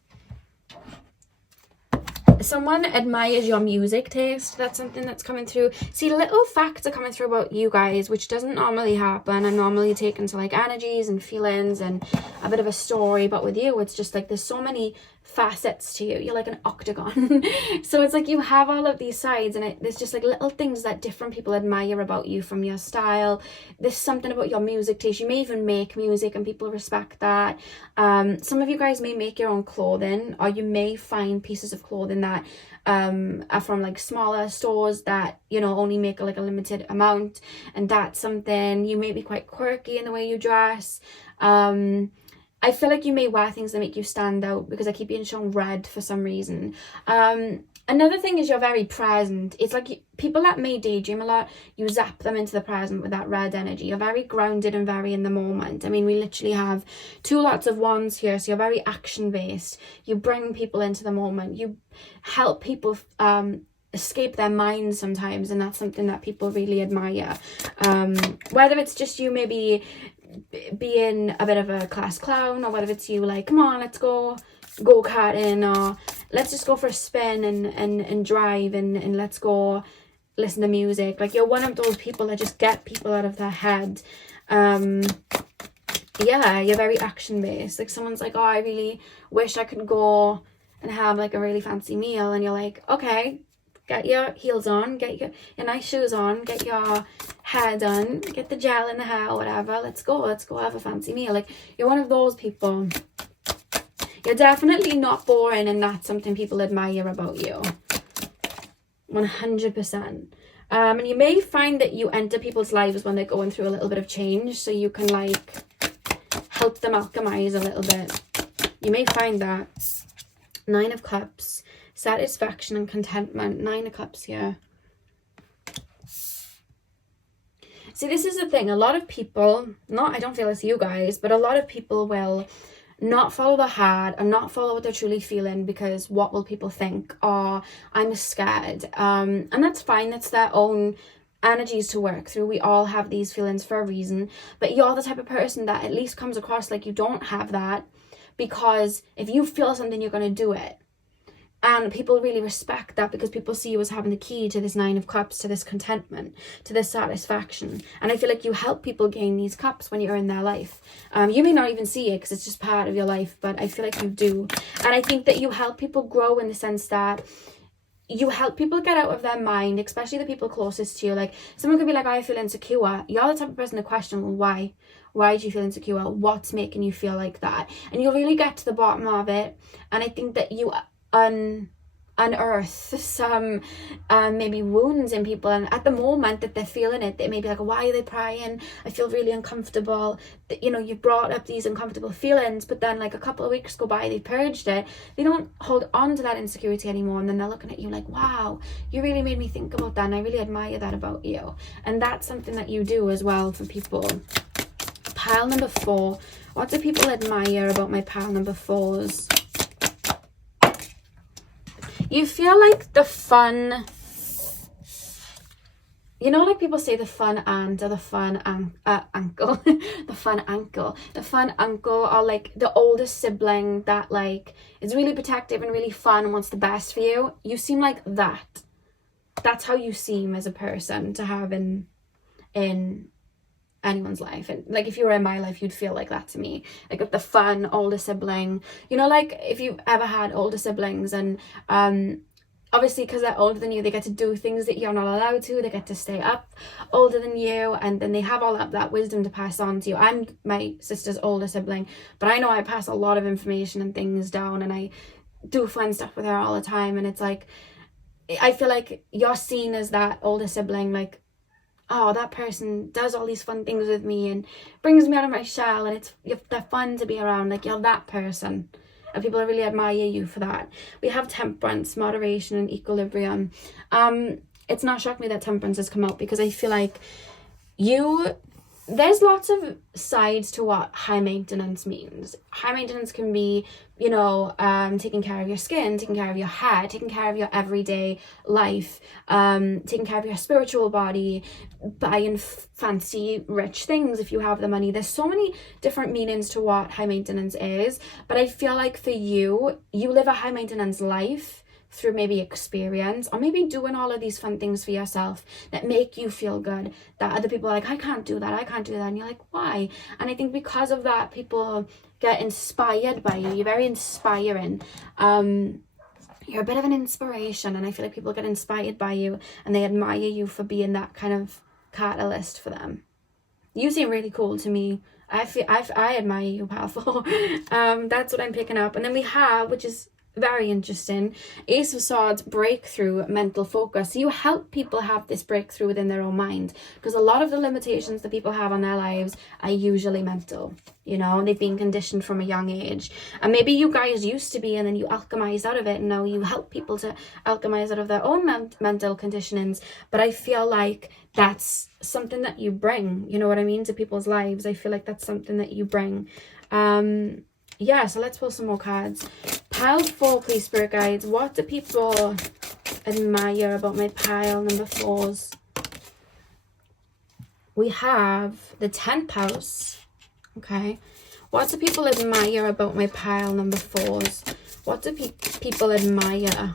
Someone admires your music taste. That's something that's coming through. See, little facts are coming through about you guys, which doesn't normally happen. I'm normally taken to like energies and feelings and a bit of a story, but with you, it's just like there's so many facets to you. You're like an octagon. So it's like you have all of these sides, and there's just like little things that different people admire about you, from your style. There's something about your music taste. You may even make music and people respect that. Some of you guys may make your own clothing, or you may find pieces of clothing that are from like smaller stores that, you know, only make like a limited amount, and that's something. You may be quite quirky in the way you dress. I feel like you may wear things that make you stand out, because I keep being shown red for some reason. Another thing is you're very present. It's like people that may daydream a lot, you zap them into the present with that red energy. You're very grounded and very in the moment. I mean, we literally have 2 lots of wands here, so you're very action-based. You bring people into the moment. You help people escape their minds sometimes, and that's something that people really admire. Whether it's just you maybe being a bit of a class clown, or whether it's you like, come on, let's go karting, or let's just go for a spin and drive and let's go listen to music. Like, you're one of those people that just get people out of their head. Yeah, you're very action based. Like, someone's like, oh, I really wish I could go and have like a really fancy meal, and you're like, okay, get your heels on, get your nice shoes on, get your hair done, get the gel in the hair, whatever. Let's go have a fancy meal. Like, you're one of those people. You're definitely not boring, and that's something people admire about you. 100%. And you may find that you enter people's lives when they're going through a little bit of change, so you can like help them alchemize a little bit. You may find that. 9 of Cups. Satisfaction and contentment. 9 of Cups here. See, this is the thing. A lot of people, I don't feel it's you guys, but a lot of people will not follow their heart and not follow what they're truly feeling because what will people think, or I'm scared. And that's fine. That's their own energies to work through. We all have these feelings for a reason, but you're the type of person that at least comes across like you don't have that, because if you feel something, you're going to do it. And people really respect that, because people see you as having the key to this 9 of Cups, to this contentment, to this satisfaction. And I feel like you help people gain these cups when you're in their life. You may not even see it because it's just part of your life, but I feel like you do. And I think that you help people grow in the sense that you help people get out of their mind, especially the people closest to you. Like, someone could be like, I feel insecure. You're the type of person to question, well, why? Why do you feel insecure? What's making you feel like that? And you'll really get to the bottom of it. And I think that you unearth some maybe wounds in people, and at the moment that they're feeling it, they may be like, why are they crying? I feel really uncomfortable. That, you know, you've brought up these uncomfortable feelings, but then like a couple of weeks go by, they've purged it, they don't hold on to that insecurity anymore, and then they're looking at you like, wow, you really made me think about that, and I really admire that about you. And that's something that you do as well for people. Pile number 4. What do people admire about my pile number 4s? You feel like the fun, you know, like people say the fun aunt or the fun uncle, the fun uncle, or like the oldest sibling that like is really protective and really fun and wants the best for you. You seem like that. That's how you seem as a person to have in anyone's life. And like, if you were in my life, you'd feel like that to me, like the fun older sibling, you know, like if you've ever had older siblings and obviously because they're older than you, they get to do things that you're not allowed to. They get to stay up older than you, and then they have all that wisdom to pass on to you. I'm my sister's older sibling, but I know I pass a lot of information and things down, and I do fun stuff with her all the time. And it's like, I feel like you're seen as that older sibling, like, oh, that person does all these fun things with me and brings me out of my shell, and they're fun to be around. Like, you're that person, and people really admire you for that. We have temperance, moderation, and equilibrium. It's not shocked me that temperance has come out, because I feel like there's lots of sides to what high maintenance means. High maintenance can be, taking care of your skin, taking care of your hair, taking care of your everyday life, taking care of your spiritual body, buying fancy, rich things if you have the money. There's so many different meanings to what high maintenance is, but I feel like for you live a high maintenance life through maybe experience, or maybe doing all of these fun things for yourself that make you feel good, that other people are like, I can't do that, and you're like, why? And I think because of that, people get inspired by you. You're very inspiring. You're a bit of an inspiration, and I feel like people get inspired by you, and they admire you for being that kind of catalyst for them. You seem really cool to me. I admire you, powerful. That's what I'm picking up. And then we have, which is very interesting, Ace of Swords, breakthrough, mental focus. So you help people have this breakthrough within their own mind, because a lot of the limitations that people have on their lives are usually mental. They've been conditioned from a young age, and maybe you guys used to be, and then you alchemized out of it, and now you help people to alchemize out of their own mental conditionings. But I feel like that's something that you bring, you know what I mean, to people's lives. I feel like that's something that you bring. Yeah, so let's pull some more cards. Pile 4, please, Spirit Guides. What do people admire about my pile number 4s? We have the 10th house. Okay. What do people admire about my pile number 4s? What do people admire?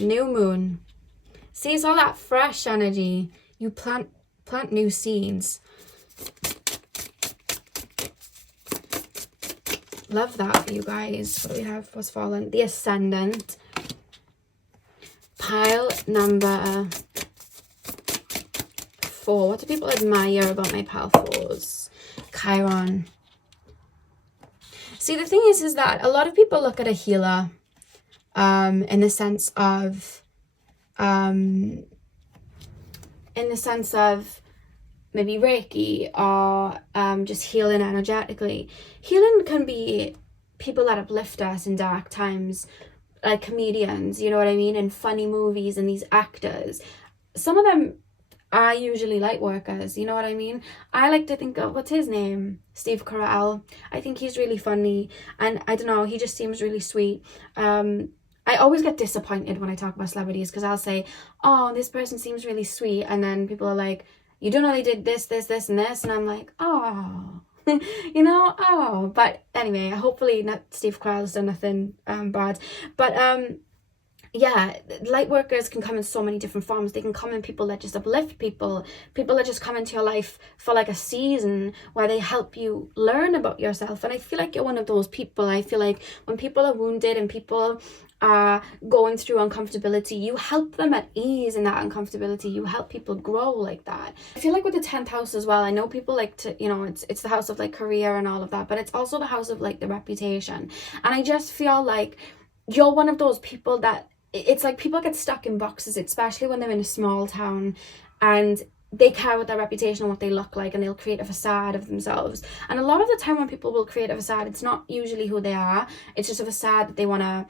New moon. See, it's all that fresh energy. You plant new seeds. Love that for you guys. What do we have? What's fallen? The Ascendant. Pile number 4. What do people admire about my pile 4s? Chiron. See, the thing is that a lot of people look at a healer in the sense of maybe Reiki, or just healing energetically. Healing can be people that uplift us in dark times, like comedians, you know what I mean, in funny movies, and these actors. Some of them are usually light workers, you know what I mean? I like to think of, what's his name? Steve Carell. I think he's really funny, and I don't know, he just seems really sweet. I always get disappointed when I talk about celebrities, because I'll say, oh, this person seems really sweet, and then people are like, you don't know they did this, and this, and I'm like, oh, but anyway, hopefully not Steve Carell's done nothing bad, but yeah, light workers can come in so many different forms. They can come in people that just uplift people that just come into your life for like a season, where they help you learn about yourself. And I feel like you're one of those people. I feel like when people are wounded and people are going through uncomfortability, you help them at ease in that uncomfortability. You help people grow like that. I feel like with the 10th house as well, I know people like to, it's the house of like career and all of that, but it's also the house of like the reputation. And I just feel like you're one of those people that, it's like people get stuck in boxes, especially when they're in a small town, and they care about their reputation and what they look like, and they'll create a facade of themselves. And a lot of the time when people will create a facade, it's not usually who they are. It's just a facade that they want to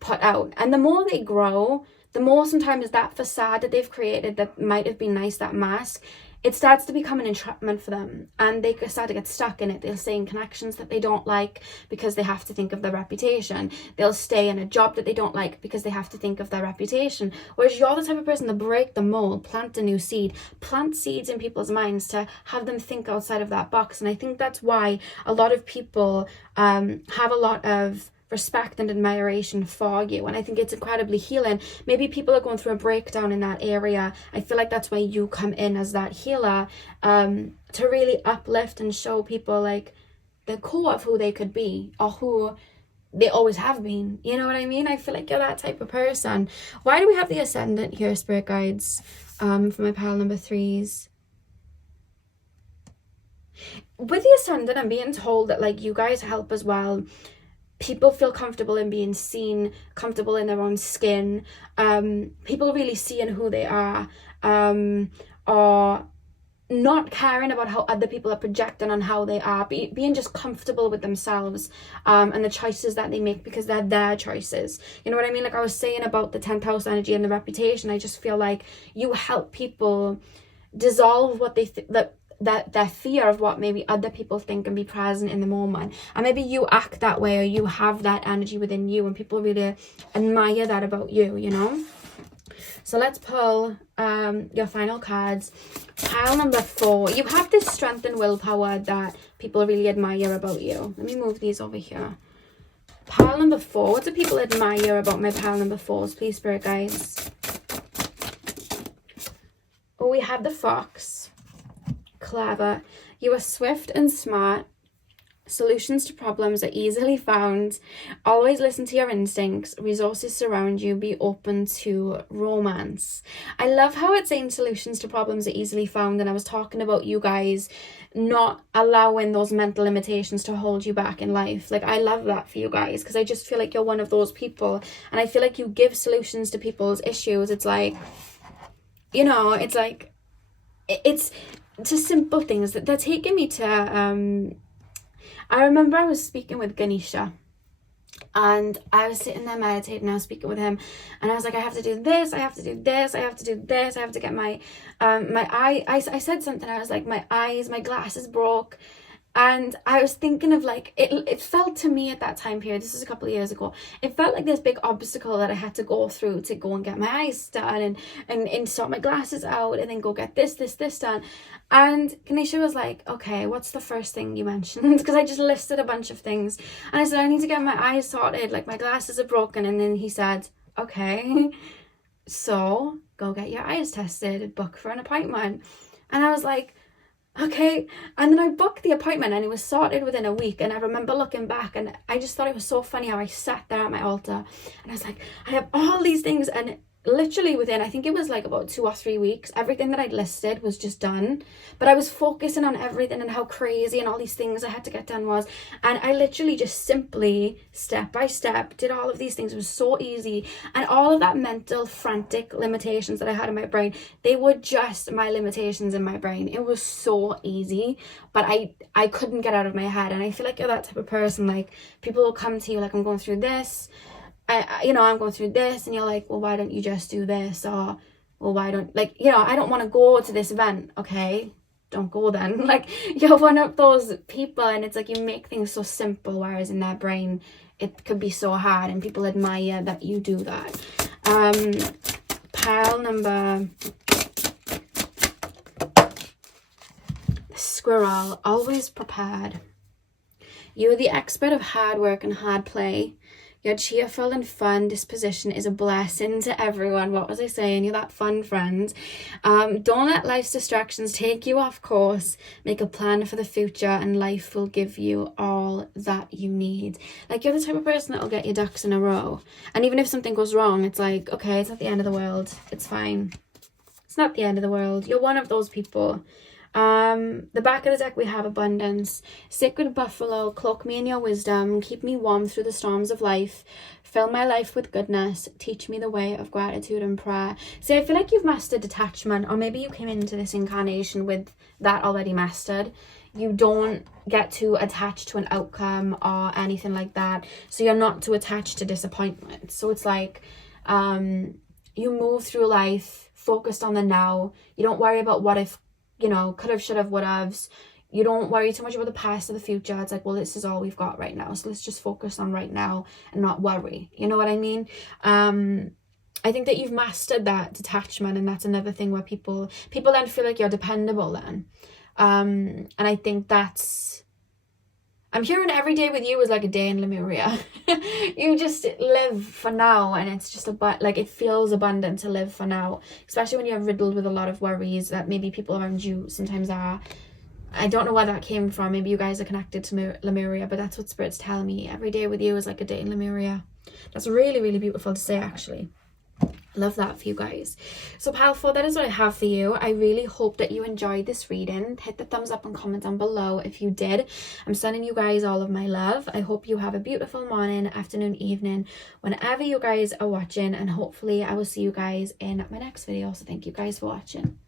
put out. And the more they grow, the more sometimes that facade that they've created that might have been nice, that mask, it starts to become an entrapment for them, and they start to get stuck in it. They'll stay in connections that they don't like because they have to think of their reputation. They'll stay in a job that they don't like because they have to think of their reputation. Whereas you're the type of person to break the mold, plant a new seed, plant seeds in people's minds to have them think outside of that box. And I think that's why a lot of people have a lot of respect and admiration for you, and I think it's incredibly healing. Maybe people are going through a breakdown in that area. I feel like that's why you come in as that healer, to really uplift and show people like the core of who they could be, or who they always have been. You know what I mean? I feel like you're that type of person. Why do we have the Ascendant here, Spirit Guides, for my pile number 3s? With the Ascendant, I'm being told that, like, you guys help as well. People feel comfortable in being seen, comfortable in their own skin. People really seeing who they are, or not caring about how other people are projecting on how they are, being just comfortable with themselves, and the choices that they make, because they're their choices. You know what I mean? Like I was saying about the 10th house energy and the reputation, I just feel like you help people dissolve what they that their fear of what maybe other people think, and be present in the moment. And maybe you act that way, or you have that energy within you, and people really admire that about you, you know? So let's pull your final cards. Pile number 4. You have this strength and willpower that people really admire about you. Let me move these over here. Pile number 4. What do people admire about my pile number 4s, please, Spirit Guides? Oh, we have the Fox. Clever. You are swift and smart. Solutions to problems are easily found. Always listen to your instincts. Resources surround you. Be open to romance. I love how it's saying solutions to problems are easily found, and I was talking about you guys not allowing those mental limitations to hold you back in life. Like, I love that for you guys, because I just feel like you're one of those people, and I feel like you give solutions to people's issues. It's like, you know, it's like, it's just simple things that they're taking me to. I remember I was speaking with Dhanishta, and I was sitting there meditating, I was speaking with him, and I was like, I have to do this, I have to do this, I have to do this, I have to get my I said something, I was like, my glasses broke. And I was thinking of, like, it felt to me at that time period, this was a couple of years ago, it felt like this big obstacle that I had to go through to go and get my eyes done, and sort my glasses out, and then go get this done. And Ganesha was like, okay, what's the first thing you mentioned? Because I just listed a bunch of things. And I said, I need to get my eyes sorted, like my glasses are broken. And then he said, okay, so go get your eyes tested, book for an appointment. And I was like, okay. And then I booked the appointment, and it was sorted within a week. And I remember looking back, and I just thought it was so funny how I sat there at my altar, and I was like, I have all these things, and literally within, I think it was like about 2 or 3 weeks, everything that I'd listed was just done. But I was focusing on everything and how crazy and all these things I had to get done was, and I literally just simply step by step did all of these things. It was so easy, and all of that mental frantic limitations that I had in my brain, they were just my limitations in my brain. It was so easy, but I couldn't get out of my head. And I feel like you're that type of person. Like, people will come to you like, I'm going through this, I'm going through this, and you're like, well, why don't you just do this? Or, well, why don't, like, I don't want to go to this event. Okay, don't go then. Like, you're one of those people, and it's like you make things so simple, whereas in their brain it could be so hard, and people admire that you do that. Pile number, Squirrel, always prepared. You are the expert of hard work and hard play. Your cheerful and fun disposition is a blessing to everyone. What was I saying? You're that fun friend. Don't let life's distractions take you off course. Make a plan for the future, and life will give you all that you need. Like, you're the type of person that will get your ducks in a row. And even if something goes wrong, it's like, okay, it's not the end of the world. It's fine. It's not the end of the world. You're one of those people. The back of the deck, we have abundance. Sacred buffalo, cloak me in your wisdom, keep me warm through the storms of life, fill my life with goodness, teach me the way of gratitude and prayer. See, I feel like you've mastered detachment, or maybe you came into this incarnation with that already mastered. You don't get too attached to an outcome or anything like that, so you're not too attached to disappointment. So it's like, you move through life focused on the now. You don't worry about what if, could have, should have, would have's. You don't worry too much about the past or the future. It's like, well, this is all we've got right now, so let's just focus on right now and not worry. You know what I mean? I think that you've mastered that detachment, and that's another thing where people then feel like you're dependable then. And I think that's, I'm hearing every day with you is like a day in Lemuria. You just live for now, and it's just it feels abundant to live for now, especially when you're riddled with a lot of worries that maybe people around you sometimes are. I don't know where that came from. Maybe you guys are connected to Lemuria, but that's what Spirit's telling me. Every day with you is like a day in Lemuria. That's really, really beautiful to say, actually. Love that for you guys. So pile 4, that is what I have for you. I really hope that you enjoyed this reading. Hit the thumbs up and comment down below if you did. I'm sending you guys all of my love. I hope you have a beautiful morning, afternoon, evening, whenever you guys are watching, and hopefully I will see you guys in my next video. So thank you guys for watching.